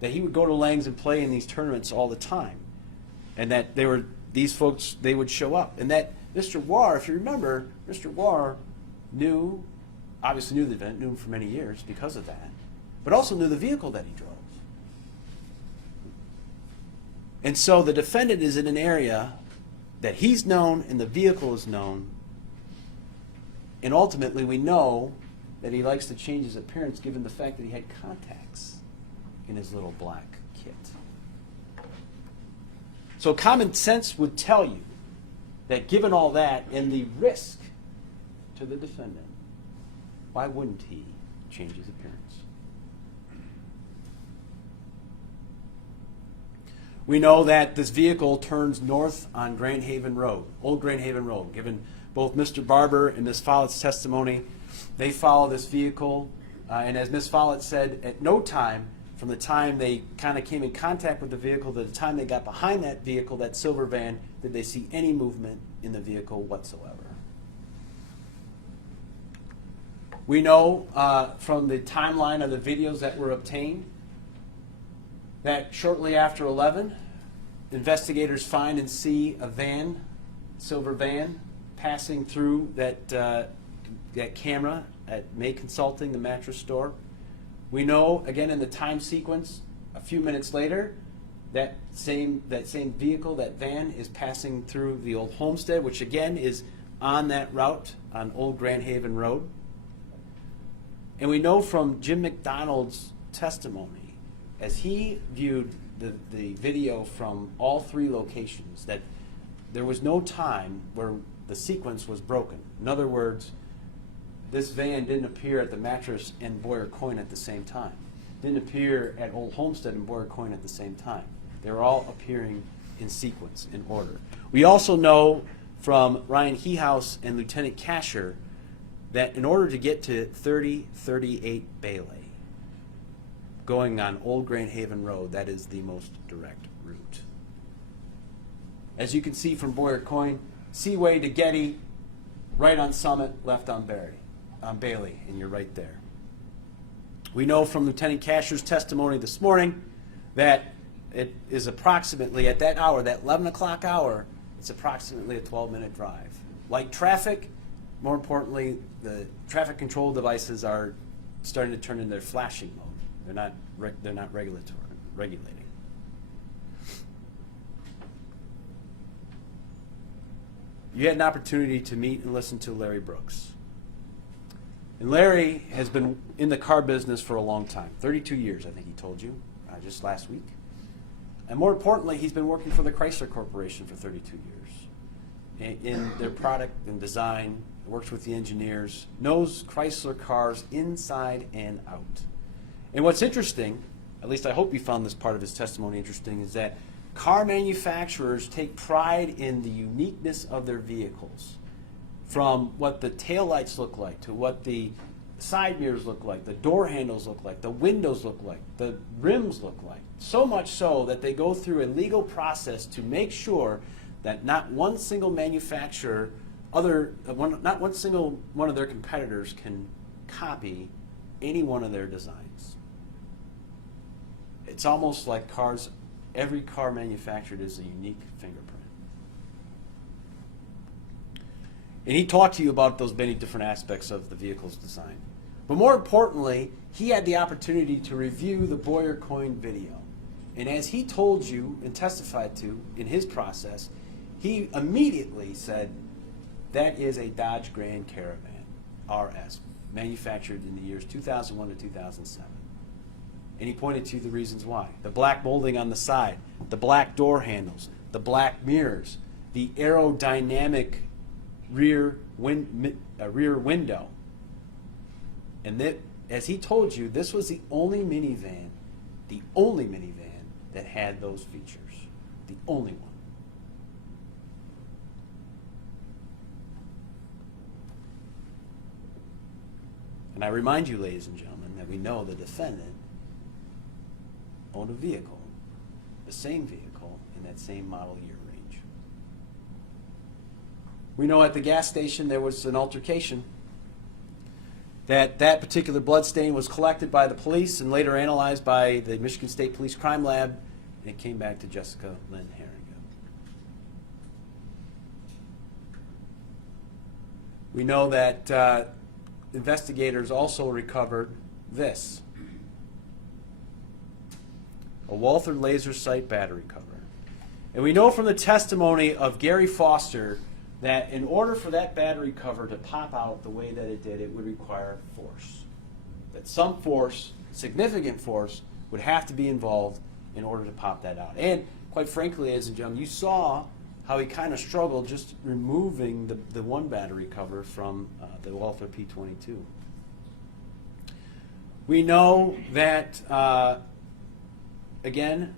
That he would go to Langs and play in these tournaments all the time. And that these folks, they would show up. And that Mr. Warr, if you remember, Mr. Warr obviously knew the event, knew him for many years because of that, but also knew the vehicle that he drove. And so the defendant is in an area that he's known and the vehicle is known. And ultimately, we know that he likes to change his appearance given the fact that he had contacts in his little black kit. So common sense would tell you that given all that and the risk to the defendant, why wouldn't he change his appearance? We know that this vehicle turns north on Grand Haven Road, Old Grand Haven Road. Given both Mr. Barber and Ms. Follett's testimony, they follow this vehicle, and as Ms. Follett said, at no time from the time they kind of came in contact with the vehicle to the time they got behind that vehicle, that silver van, did they see any movement in the vehicle whatsoever. We know from the timeline of the videos that were obtained that shortly after 11, investigators find and see a van, silver van, passing through that camera at May Consulting, the mattress store. We know, again, in the time sequence, a few minutes later, that same vehicle, that van, is passing through the old homestead, which again is on that route on Old Grand Haven Road. And we know from Jim McDonald's testimony, as he viewed the video from all three locations, that there was no time where the sequence was broken. In other words, this van didn't appear at the Mattress and Boyer Coin at the same time. Didn't appear at Old Homestead and Boyer Coin at the same time. They were all appearing in sequence, in order. We also know from Ryan Hehouse and Lieutenant Casher that in order to get to 3038 Bailey, going on Old Grand Haven Road, that is the most direct route. As you can see from Boyer Coin, Seaway to Getty, right on Summit, left on Bailey, and you're right there. We know from Lieutenant Casher's testimony this morning that it is approximately, at that hour, that 11 o'clock hour, it's approximately a 12-minute drive. Like traffic, more importantly, the traffic control devices are starting to turn into their flashing mode. They're not regulating. You had an opportunity to meet and listen to Larry Brooks. And Larry has been in the car business for a long time, 32 years, I think he told you, just last week. And more importantly, he's been working for the Chrysler Corporation for 32 years. In their product and design, works with the engineers, knows Chrysler cars inside and out. And what's interesting, at least I hope you found this part of his testimony interesting, is that car manufacturers take pride in the uniqueness of their vehicles. From what the taillights look like, to what the side mirrors look like, the door handles look like, the windows look like, the rims look like. So much so that they go through a legal process to make sure that not one single manufacturer, not one single one of their competitors can copy any one of their designs. It's almost like cars, every car manufactured is a unique fingerprint. And he talked to you about those many different aspects of the vehicle's design. But more importantly, he had the opportunity to review the Boyer Coin video. And as he told you and testified to in his process, he immediately said, that is a Dodge Grand Caravan RS, manufactured in the years 2001 to 2007. And he pointed to the reasons why. The black molding on the side, the black door handles, the black mirrors, the aerodynamic rear window. And that, as he told you, this was the only minivan that had those features. The only one. And I remind you, ladies and gentlemen, that we know the defendant owned a vehicle, the same vehicle, in that same model year range. We know at the gas station there was an altercation, that particular blood stain was collected by the police and later analyzed by the Michigan State Police Crime Lab, and it came back to Jessica Lynn Heeringa. We know that investigators also recovered this, a Walther laser sight battery cover. And we know from the testimony of Gary Foster that in order for that battery cover to pop out the way that it did, it would require force. That some force, significant force, would have to be involved in order to pop that out. And quite frankly, ladies and gentlemen, you saw how he kind of struggled just removing the one battery cover from the Walther P22. We know that, again,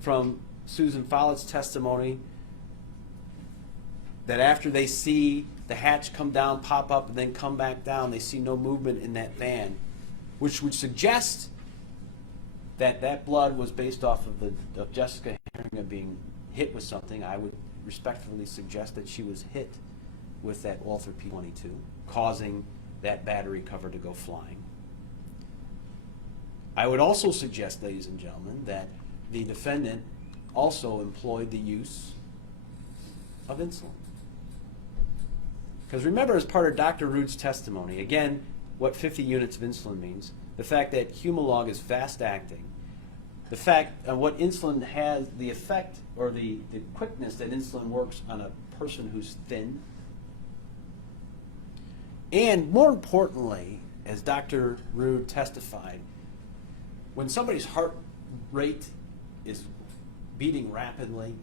from Susan Follett's testimony, that after they see the hatch come down, pop up, and then come back down, they see no movement in that van, which would suggest that that blood was based off of Jessica Heeringa being hit with something. I would respectfully suggest that she was hit with that Walther P22, causing that battery cover to go flying. I would also suggest, ladies and gentlemen, that the defendant also employed the use of insulin. Because remember, as part of Dr. Rood's testimony, again, what 50 units of insulin means, the fact that Humalog is fast-acting, the fact what insulin has, the effect or the quickness that insulin works on a person who's thin, and more importantly, as Dr. Rood testified, when somebody's heart rate is beating rapidly,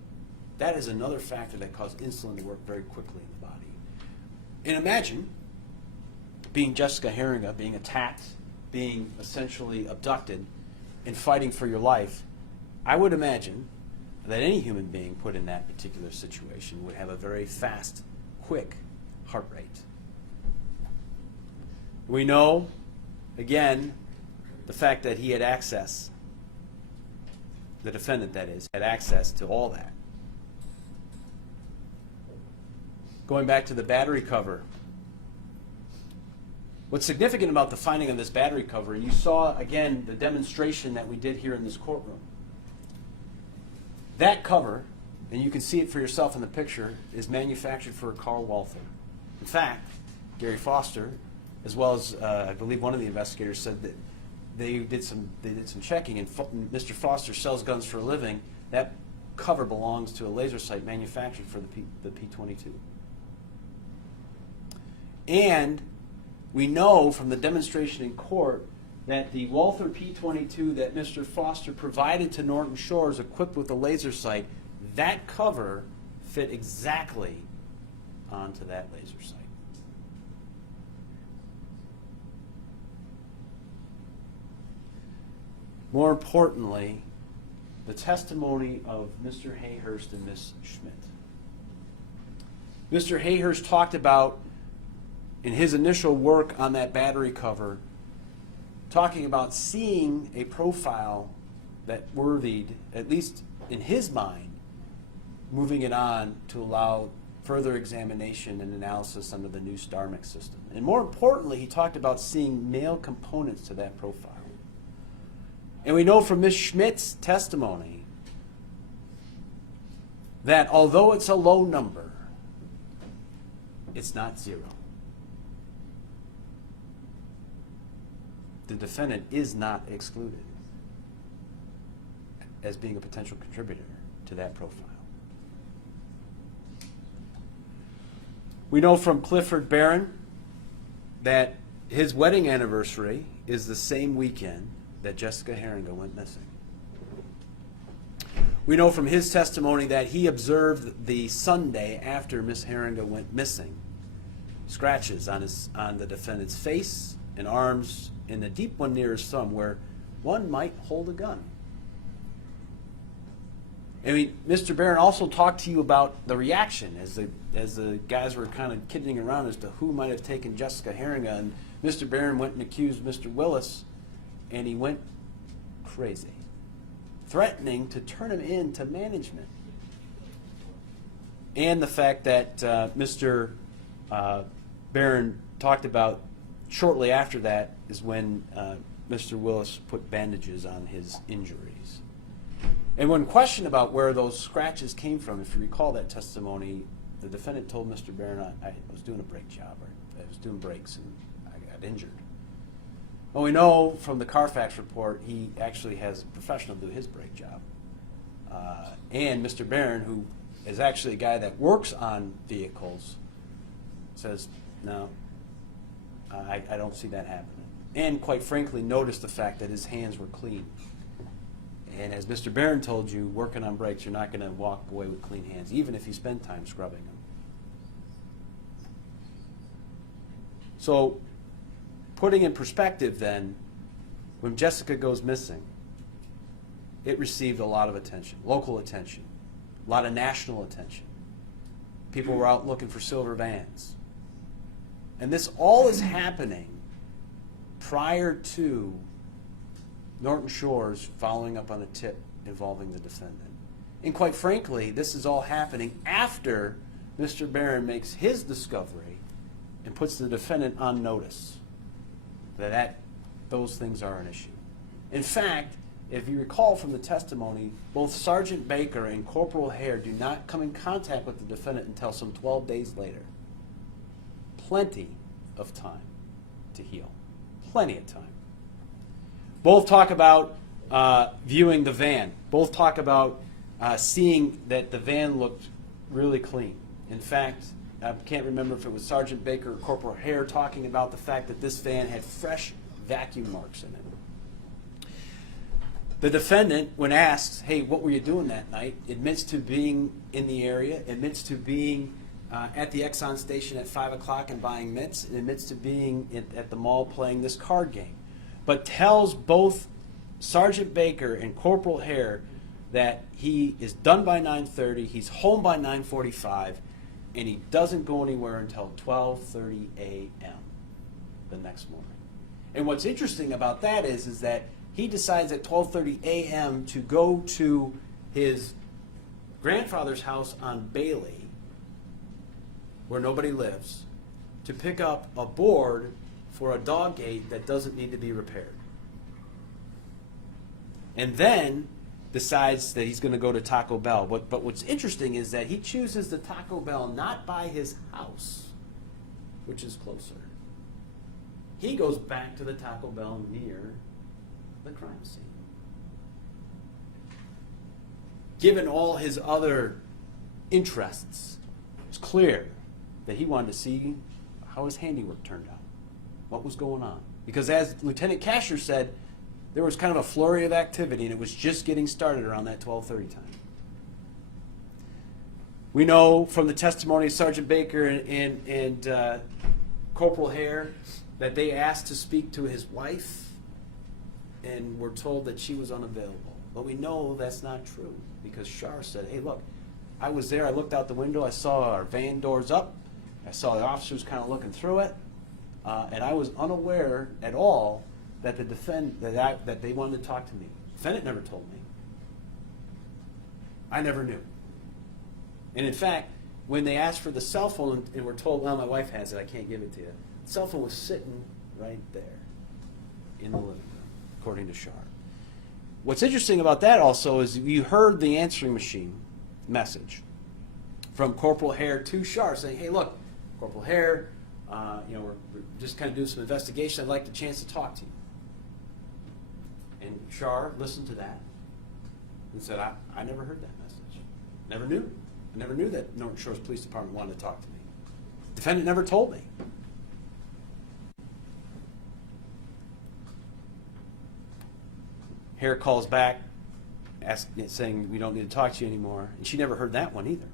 that is another factor that causes insulin to work very quickly in the body. And imagine being Jessica Heeringa, being attacked, being essentially abducted, and fighting for your life, I would imagine that any human being put in that particular situation would have a very fast, quick heart rate. We know, again, the fact that he had access, the defendant that is, had access to all that. Going back to the battery cover, what's significant about the finding of this battery cover, and you saw, again, the demonstration that we did here in this courtroom. That cover, and you can see it for yourself in the picture, is manufactured for Carl Walther. In fact, Gary Foster, as well as I believe one of the investigators, said that they did some checking, and Mr. Foster sells guns for a living. That cover belongs to a laser sight manufactured for the P-22. And we know from the demonstration in court that the Walther P-22 that Mr. Foster provided to Norton Shores, equipped with a laser sight, that cover fit exactly onto that laser sight. More importantly, the testimony of Mr. Hayhurst and Ms. Schmidt. Mr. Hayhurst talked about, in his initial work on that battery cover, talking about seeing a profile that worthied, at least in his mind, moving it on to allow further examination and analysis under the new StarMix system. And more importantly, he talked about seeing male components to that profile. And we know from Ms. Schmidt's testimony that although it's a low number, it's not zero. The defendant is not excluded as being a potential contributor to that profile. We know from Clifford Barron that his wedding anniversary is the same weekend that Jessica Heeringa went missing. We know from his testimony that he observed the Sunday after Miss Heeringa went missing scratches on the defendant's face and arms, and the deep one near his thumb where one might hold a gun. I mean, Mr. Barron also talked to you about the reaction as the guys were kind of kidding around as to who might have taken Jessica Heeringa, and Mr. Barron went and accused Mr. Willis, and he went crazy, threatening to turn him into management. And the fact that Mr. Barron talked about shortly after that is when Mr. Willis put bandages on his injuries. And when questioned about where those scratches came from, if you recall that testimony, the defendant told Mr. Barron, I was doing a brake job, or I was doing brakes and I got injured. Well, we know from the Carfax report he actually has a professional do his brake job. And Mr. Barron, who is actually a guy that works on vehicles, says, no, I don't see that happening. And quite frankly, noticed the fact that his hands were clean. And as Mr. Barron told you, working on brakes, you're not going to walk away with clean hands, even if you spend time scrubbing them. So, putting in perspective then, when Jessica goes missing, it received a lot of attention, local attention, a lot of national attention. People were out looking for silver vans. And this all is happening prior to Norton Shores following up on a tip involving the defendant. And quite frankly, this is all happening after Mr. Barron makes his discovery and puts the defendant on notice that those things are an issue. In fact, if you recall from the testimony, both Sergeant Baker and Corporal Hare do not come in contact with the defendant until some 12 days later. Plenty of time to heal. Plenty of time. Both talk about viewing the van. Both talk about seeing that the van looked really clean. In fact, I can't remember if it was Sergeant Baker or Corporal Hare talking about the fact that this van had fresh vacuum marks in it. The defendant, when asked, hey, what were you doing that night, admits to being in the area, admits to being at the Exxon station at 5 o'clock and buying mitts, and admits to being at the mall playing this card game, but tells both Sergeant Baker and Corporal Hare that he is done by 9:30, he's home by 9:45, and he doesn't go anywhere until 12:30 a.m. the next morning. And what's interesting about that is that he decides at 12:30 a.m. to go to his grandfather's house on Bailey, where nobody lives, to pick up a board for a dog gate that doesn't need to be repaired. And then decides that he's going to go to Taco Bell. But what's interesting is that he chooses the Taco Bell not by his house, which is closer. He goes back to the Taco Bell near the crime scene. Given all his other interests, it's clear that he wanted to see how his handiwork turned out, what was going on. Because as Lieutenant Casher said, there was kind of a flurry of activity, and it was just getting started around that 12:30 time. We know from the testimony of Sergeant Baker and Corporal Hare that they asked to speak to his wife and were told that she was unavailable. But we know that's not true, because Shar said, hey, look, I was there, I looked out the window, I saw our van doors up, I saw the officers kind of looking through it, and I was unaware at all that that they wanted to talk to me. The defendant never told me. I never knew. And in fact, when they asked for the cell phone and were told, well, my wife has it, I can't give it to you, the cell phone was sitting right there in the living room, according to Shar. What's interesting about that also is you heard the answering machine message from Corporal Hare to Shar saying, hey, look, Corporal Hare, we're just kind of doing some investigation. I'd like the chance to talk to you. And Shar listened to that and said, I never heard that message. Never knew. I never knew that Norton Shores Police Department wanted to talk to me. Defendant never told me. Hare calls back, saying we don't need to talk to you anymore, and she never heard that one either.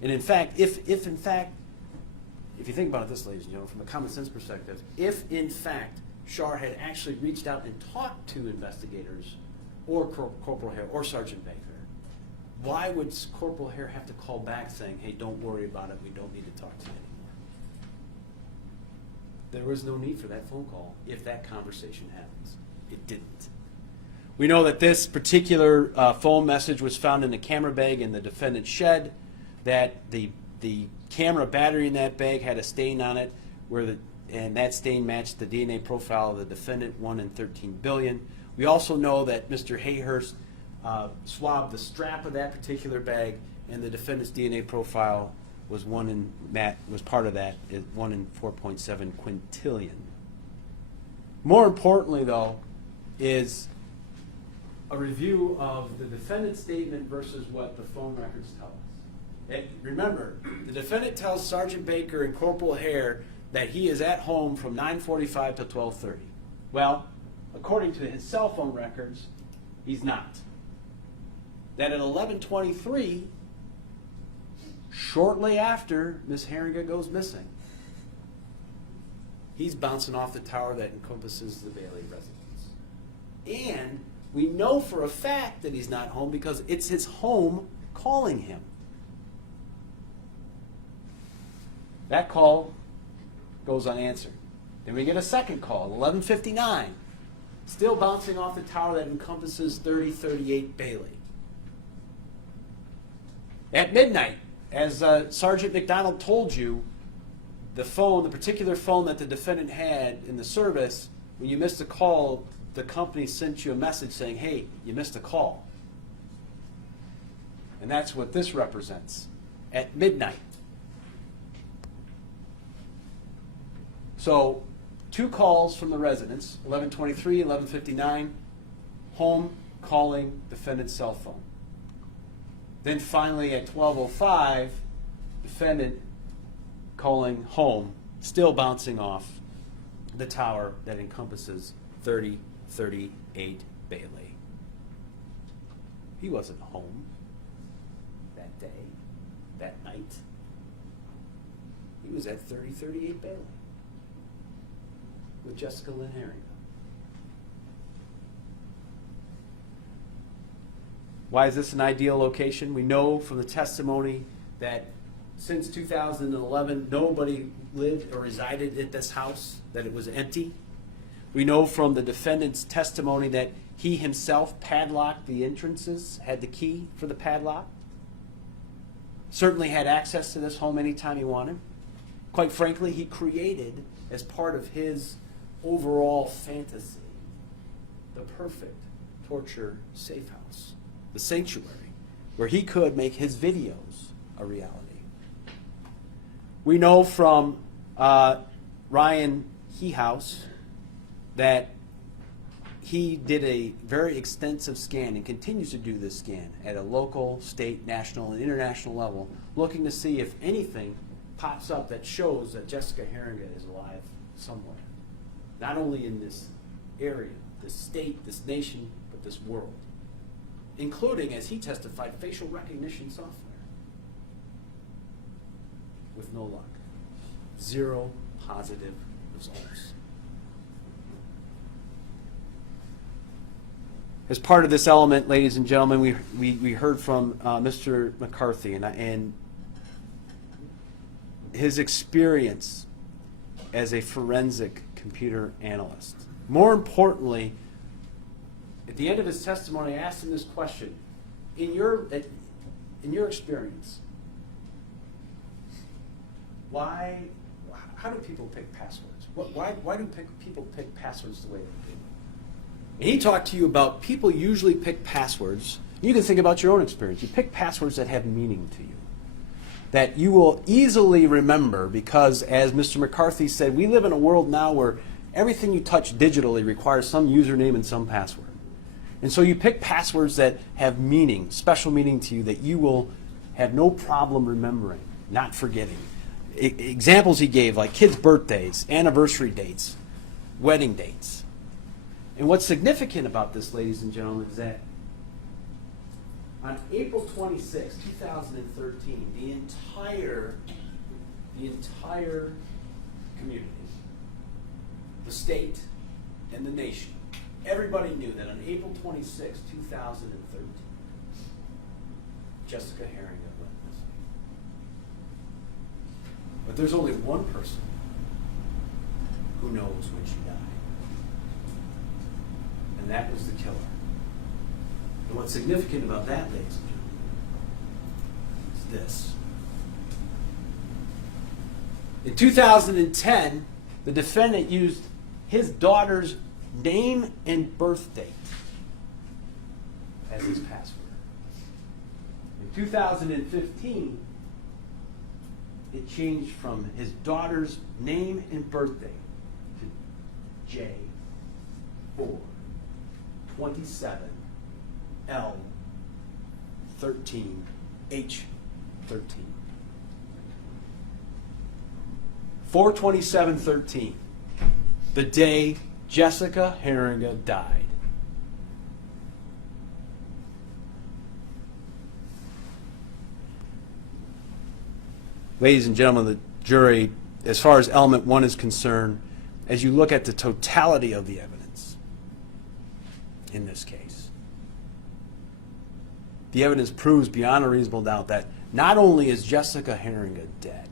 And in fact, if you think about it this, ladies and gentlemen, from a common sense perspective, if in fact Shar had actually reached out and talked to investigators or Corporal Hare or Sergeant Baker, why would Corporal Hare have to call back saying, hey, don't worry about it, we don't need to talk to you anymore? There was no need for that phone call if that conversation happens. It didn't. We know that this particular phone message was found in the camera bag in the defendant's shed, that the camera battery in that bag had a stain on it, and that stain matched the DNA profile of the defendant, 1 in 13 billion. We also know that Mr. Hayhurst swabbed the strap of that particular bag, and the defendant's DNA profile was part of that, 1 in 4.7 quintillion. More importantly, though, is a review of the defendant's statement versus what the phone records tell us. Remember, the defendant tells Sergeant Baker and Corporal Hare that he is at home from 9:45 to 12:30. Well, according to his cell phone records, he's not. That at 11:23, shortly after Miss Heeringa goes missing, he's bouncing off the tower that encompasses the Bailey residence. And we know for a fact that he's not home because it's his home calling him. That call goes unanswered. Then we get a second call, 11:59, still bouncing off the tower that encompasses 3038 Bailey. At midnight, as Sergeant McDonald told you, the particular phone that the defendant had in the service, when you missed a call, the company sent you a message saying, hey, you missed a call. And that's what this represents. At midnight. So, 2 calls from the residents, 11:23, 11:59, home calling defendant's cell phone. Then finally at 12:05, defendant calling home, still bouncing off the tower that encompasses 3038 Bailey. He wasn't home that day. that night. He was at 3038 Bailey with Jessica Lynn Heeringa. Why is this an ideal location? We know from the testimony that since 2011, nobody lived or resided at this house, that it was empty. We know from the defendant's testimony that he himself padlocked the entrances, had the key for the padlock. Certainly had access to this home anytime he wanted. Quite frankly, he created, as part of his overall fantasy, the perfect torture safe house, the sanctuary, where he could make his videos a reality. We know from Ryan Hehouse that he did a very extensive scan and continues to do this scan at a local, state, national, and international level, looking to see if anything pops up that shows that Jessica Heeringa is alive somewhere. Not only in this area, this state, this nation, but this world. Including, as he testified, facial recognition software. With no luck. 0 positive results. As part of this element, ladies and gentlemen, we heard from Mr. McCarthy and his experience as a forensic computer analyst. More importantly, at the end of his testimony, I asked him this question: in your experience, how do people pick passwords? Why do people pick passwords the way they do? And he talked to you about people usually pick passwords. You can think about your own experience. You pick passwords that have meaning to you, that you will easily remember, because, as Mr. McCarthy said, we live in a world now where everything you touch digitally requires some username and some password. And so you pick passwords that have meaning, special meaning to you, that you will have no problem remembering, not forgetting. Examples he gave, like kids' birthdays, anniversary dates, wedding dates. And what's significant about this, ladies and gentlemen, is that on April 26, 2013, the entire community, the state, and the nation, everybody knew that on April 26, 2013, Jessica Heeringa went missing. But there's only one person who knows when she died. And that was the killer. And what's significant about that, ladies and gentlemen, is this. In 2010, the defendant used his daughter's name and birth date as his password. In 2015, it changed from his daughter's name and birth date to J4 27 L 13 H 13. 4/27/13, the day Jessica Heeringa died. Ladies and gentlemen of the jury, as far as element 1 is concerned, as you look at the totality of the evidence in this case, the evidence proves beyond a reasonable doubt that not only is Jessica Heeringa dead,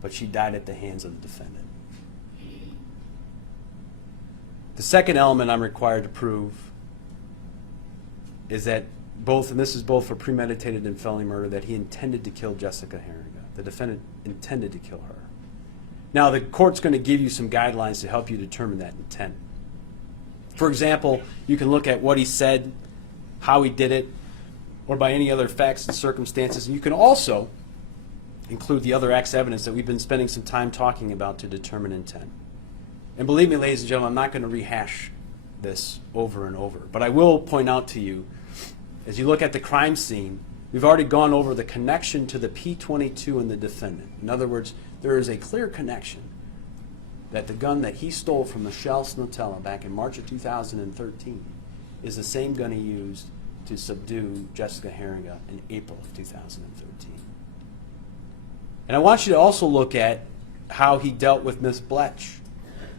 but she died at the hands of the defendant. The second element I'm required to prove is that both, and this is both for premeditated and felony murder, that he intended to kill Jessica Heeringa. The defendant intended to kill her. Now, the court's going to give you some guidelines to help you determine that intent. For example, you can look at what he said, how he did it, or by any other facts and circumstances. And you can also include the other acts of evidence that we've been spending some time talking about to determine intent. And believe me, ladies and gentlemen, I'm not going to rehash this over and over. But I will point out to you, as you look at the crime scene, we've already gone over the connection to the P-22 and the defendant. In other words, there is a clear connection that the gun that he stole from Michelle Snotella back in March of 2013 is the same gun he used to subdue Jessica Heeringa in April of 2013. And I want you to also look at how he dealt with Miss Bletch.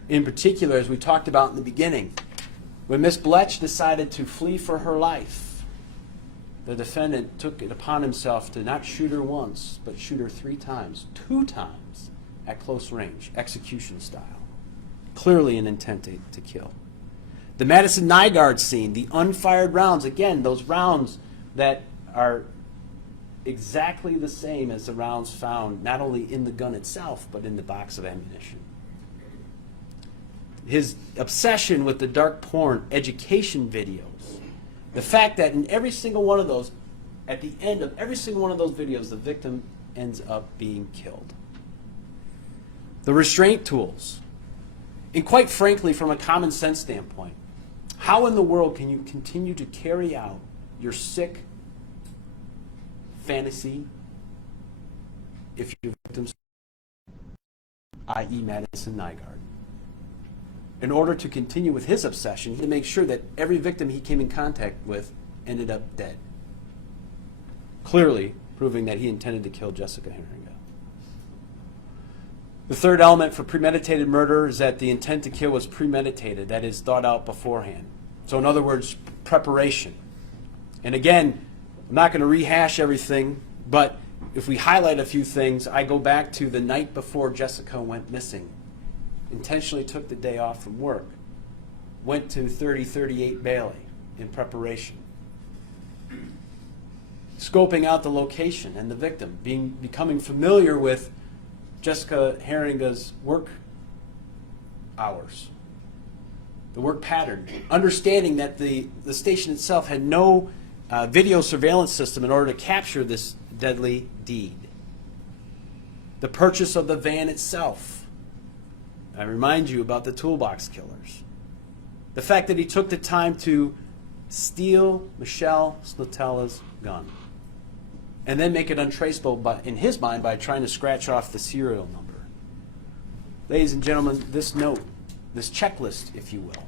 In particular, as we talked about in the beginning, when Miss Bletch decided to flee for her life, the defendant took it upon himself to not shoot her once, but shoot her 3 times, 2 times at close range, execution style. Clearly an intent to kill. The Madison Nygaard scene, the unfired rounds, again, those rounds that are exactly the same as the rounds found not only in the gun itself, but in the box of ammunition. His obsession with the dark porn education videos. The fact that in every single one of those, at the end of every single one of those videos, the victim ends up being killed. The restraint tools. And quite frankly, from a common sense standpoint, how in the world can you continue to carry out your sick fantasy if your victims, i.e. Madison Nygaard? In order to continue with his obsession, to make sure that every victim he came in contact with ended up dead. Clearly proving that he intended to kill Jessica Heeringa. The third element for premeditated murder is that the intent to kill was premeditated, that is, thought out beforehand. So in other words, preparation. And again, I'm not going to rehash everything, but if we highlight a few things, I go back to the night before Jessica went missing. Intentionally took the day off from work, went to 3038 Bailey in preparation, scoping out the location and the victim, becoming familiar with Jessica Heeringa's work hours, the work pattern, understanding that the station itself had no video surveillance system in order to capture this deadly deed. The purchase of the van itself. I remind you about the toolbox killers. The fact that he took the time to steal Michelle Slatella's gun and then make it untraceable in his mind by trying to scratch off the serial number. Ladies and gentlemen, this note, this checklist, if you will,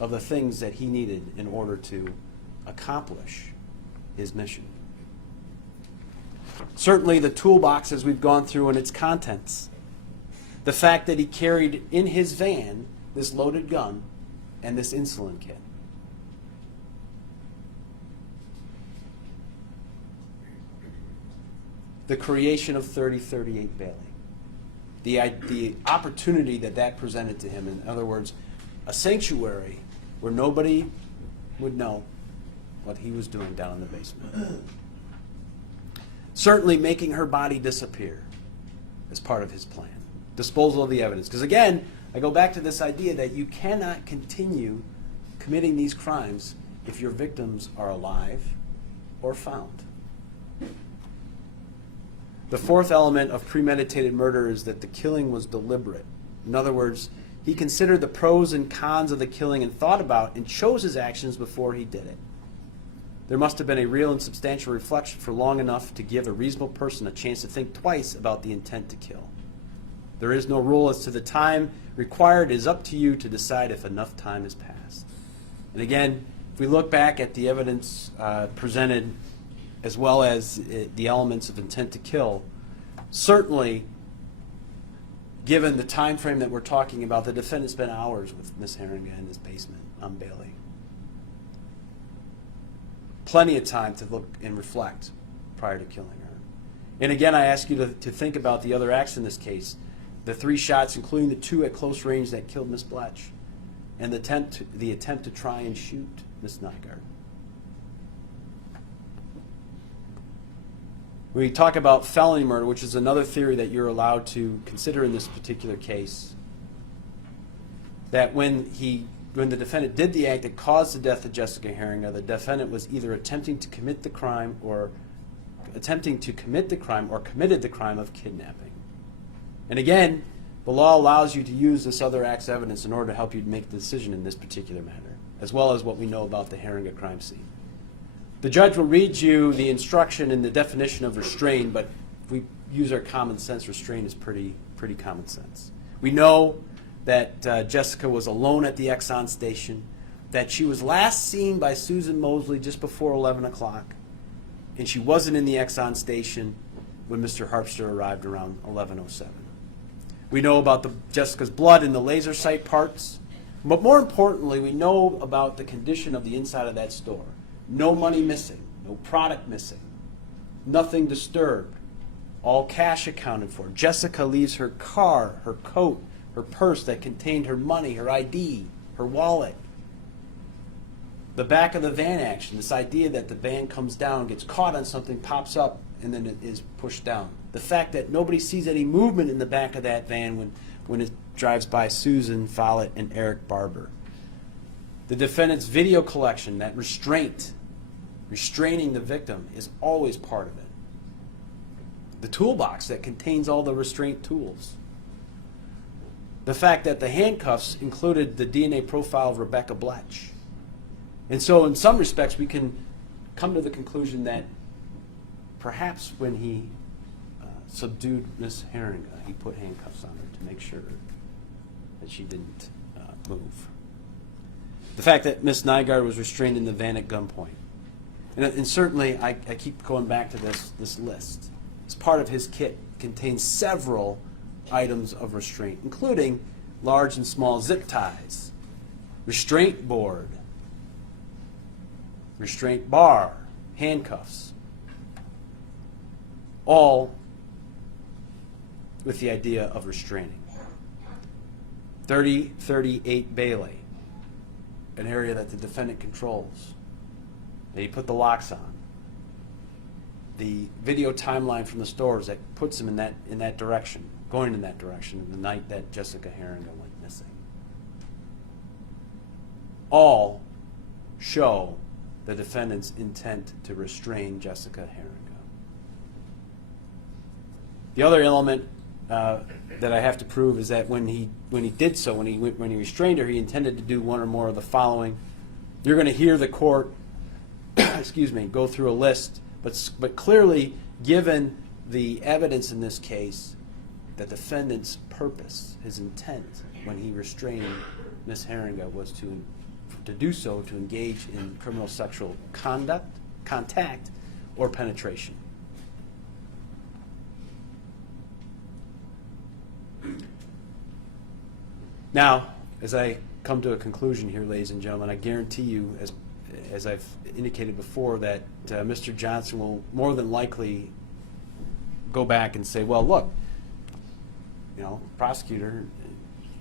of the things that he needed in order to accomplish his mission. Certainly the toolbox, as we've gone through, and its contents. The fact that he carried in his van this loaded gun and this insulin kit. The creation of 3038 Bailey. The opportunity that presented to him, in other words, a sanctuary where nobody would know what he was doing down in the basement. Certainly making her body disappear as part of his plan. Disposal of the evidence. Because again, I go back to this idea that you cannot continue committing these crimes if your victims are alive or found. The fourth element of premeditated murder is that the killing was deliberate. In other words, he considered the pros and cons of the killing and thought about and chose his actions before he did it. There must have been a real and substantial reflection for long enough to give a reasonable person a chance to think twice about the intent to kill. There is no rule as to the time required. It is up to you to decide if enough time has passed. And again, if we look back at the evidence presented as well as the elements of intent to kill, certainly given the time frame that we're talking about, the defendant spent hours with Miss Heeringa in his basement on Bailey. Plenty of time to look and reflect prior to killing her. And again, I ask you to think about the other acts in this case. The 3 shots, including the 2 at close range that killed Miss Bletch, and the attempt to try and shoot Miss Nygaard. We talk about felony murder, which is another theory that you're allowed to consider in this particular case. That when the defendant did the act that caused the death of Jessica Heeringa, the defendant was either attempting to commit the crime or committed the crime of kidnapping. And again, the law allows you to use this other act's evidence in order to help you make the decision in this particular matter, as well as what we know about the Heeringa crime scene. The judge will read you the instruction and the definition of restrain, but if we use our common sense, restrain is pretty common sense. We know that Jessica was alone at the Exxon station. that she was last seen by Susan Mosley just before 11 o'clock, and she wasn't in the Exxon station when Mr. Harpster arrived around 11:07. We know about Jessica's blood and the laser sight parts, but more importantly, we know about the condition of the inside of that store. No money missing, no product missing, nothing disturbed, all cash accounted for. Jessica leaves her car, her coat, her purse that contained her money, her ID, her wallet. The back of the van action, this idea that the van comes down, gets caught on something, pops up, and then it is pushed down. The fact that nobody sees any movement in the back of that van when it drives by Susan Follett and Eric Barber. The defendant's video collection, that restraining the victim, is always part of it. The toolbox that contains all the restraint tools. The fact that the handcuffs included the DNA profile of Rebecca Bletch. And so in some respects we can come to the conclusion that perhaps when he subdued Miss Heeringa, he put handcuffs on her to make sure that she didn't move. The fact that Miss Nygaard was restrained in the van at gunpoint. And certainly I keep going back to this list. It's part of his kit. It contains several items of restraint, including large and small zip ties, restraint board, restraint bar, handcuffs, all with the idea of restraining. 3038 Bailey, an area that the defendant controls, that he put the locks on. The video timeline from the stores that puts him in that direction, going in that direction the night that Jessica Heeringa went missing. All show the defendant's intent to restrain Jessica Heeringa. The other element that I have to prove is that when he did so, when he restrained her, he intended to do one or more of the following. You're going to hear the court, excuse me, go through a list, but clearly, given the evidence in this case, the defendant's purpose, his intent, when he restrained Ms. Heeringa was to do so to engage in criminal sexual contact, or penetration. Now, as I come to a conclusion here, ladies and gentlemen, I guarantee you, as I've indicated before, that Mr. Johnson will more than likely go back and say, well, look, prosecutor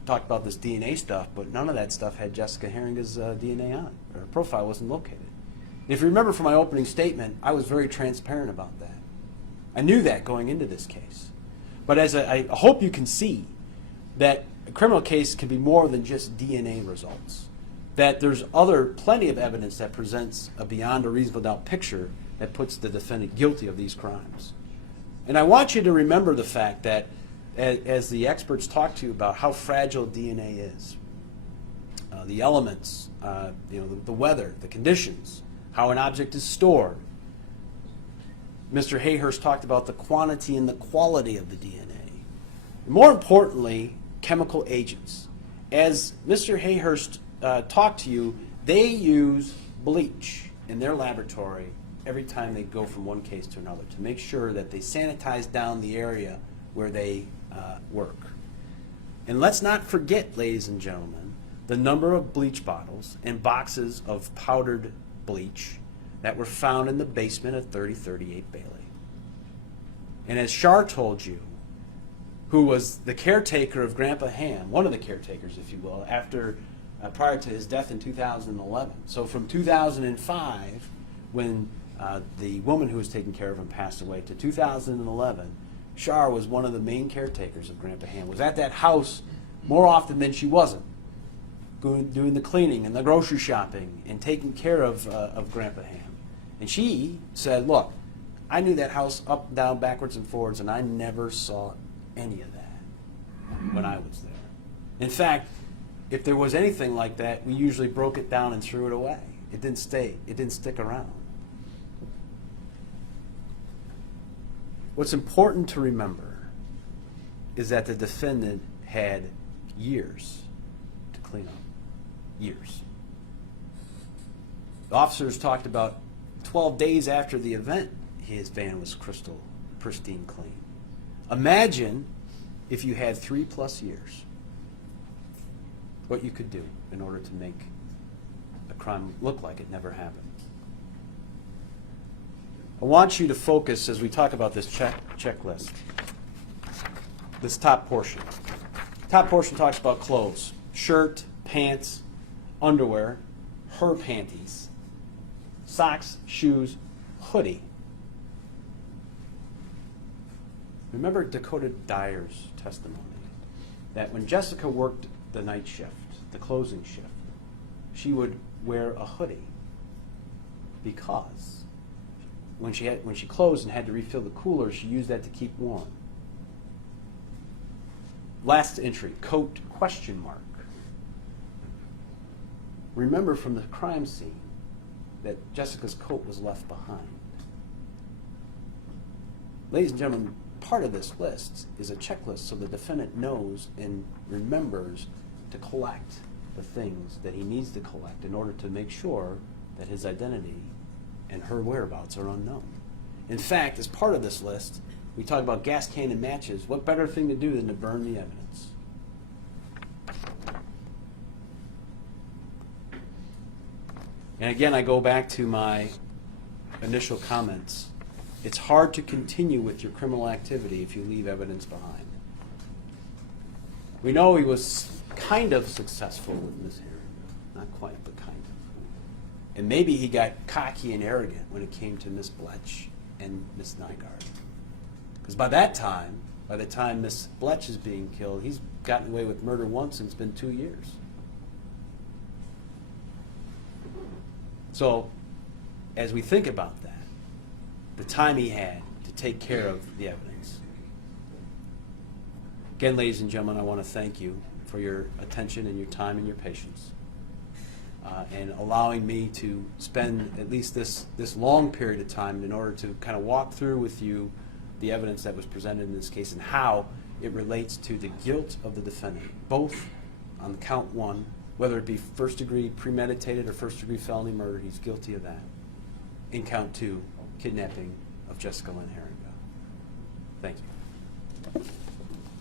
talked about this DNA stuff, but none of that stuff had Jessica Heeringa's DNA on it. Her profile wasn't located. And if you remember from my opening statement, I was very transparent about that. I knew that going into this case. But as I hope you can see, that a criminal case can be more than just DNA results. That there's plenty of evidence that presents a beyond a reasonable doubt picture that puts the defendant guilty of these crimes. And I want you to remember the fact that as the experts talk to you about how fragile DNA is, the elements, the weather, the conditions, how an object is stored. Mr. Hayhurst talked about the quantity and the quality of the DNA. And more importantly, chemical agents. As Mr. Hayhurst talked to you, they use bleach in their laboratory every time they go from one case to another to make sure that they sanitize down the area where they work. And let's not forget, ladies and gentlemen, the number of bleach bottles and boxes of powdered bleach that were found in the basement of 3038 Bailey. And as Shar told you, who was the caretaker of Grandpa Ham, one of the caretakers, if you will, prior to his death in 2011. So from 2005, when the woman who was taking care of him passed away, to 2011, Shar was one of the main caretakers of Grandpa Ham, was at that house more often than she wasn't, doing the cleaning and the grocery shopping and taking care of Grandpa Ham. And she said, look, I knew that house up, down, backwards, and forwards, and I never saw any of that when I was there. In fact, if there was anything like that, we usually broke it down and threw it away. It didn't stick around. What's important to remember is that the defendant had years to clean up. Years. Officers talked about 12 days after the event, his van was pristine clean. Imagine if you had 3+ years, what you could do in order to make a crime look like it never happened. I want you to focus as we talk about this checklist, this top portion. Top portion talks about clothes, shirt, pants, underwear, her panties, socks, shoes, hoodie. Remember Dakota Dyer's testimony that when Jessica worked the night shift, the closing shift, she would wear a hoodie because when she closed and had to refill the cooler, she used that to keep warm. Last entry, coat ? Remember from the crime scene that Jessica's coat was left behind. Ladies and gentlemen, part of this list is a checklist so the defendant knows and remembers to collect the things that he needs to collect in order to make sure that his identity and her whereabouts are unknown. In fact, as part of this list, we talk about gas can and matches. What better thing to do than to burn the evidence? And again, I go back to my initial comments. It's hard to continue with your criminal activity if you leave evidence behind. We know he was kind of successful with Ms. Heeringa. Not quite, but kind of. And maybe he got cocky and arrogant when it came to Ms. Bletch and Ms. Nygaard. Because by the time Ms. Bletch is being killed, he's gotten away with murder once and it's been 2 years. So, as we think about that, the time he had to take care of the evidence. Again, ladies and gentlemen, I want to thank you for your attention and your time and your patience, and allowing me to spend at least this long period of time in order to kind of walk through with you the evidence that was presented in this case and how it relates to the guilt of the defendant, both on count 1, whether it be first-degree premeditated or first-degree felony murder, he's guilty of that. In count 2, kidnapping of Jessica Lynn Heeringa. Thank you.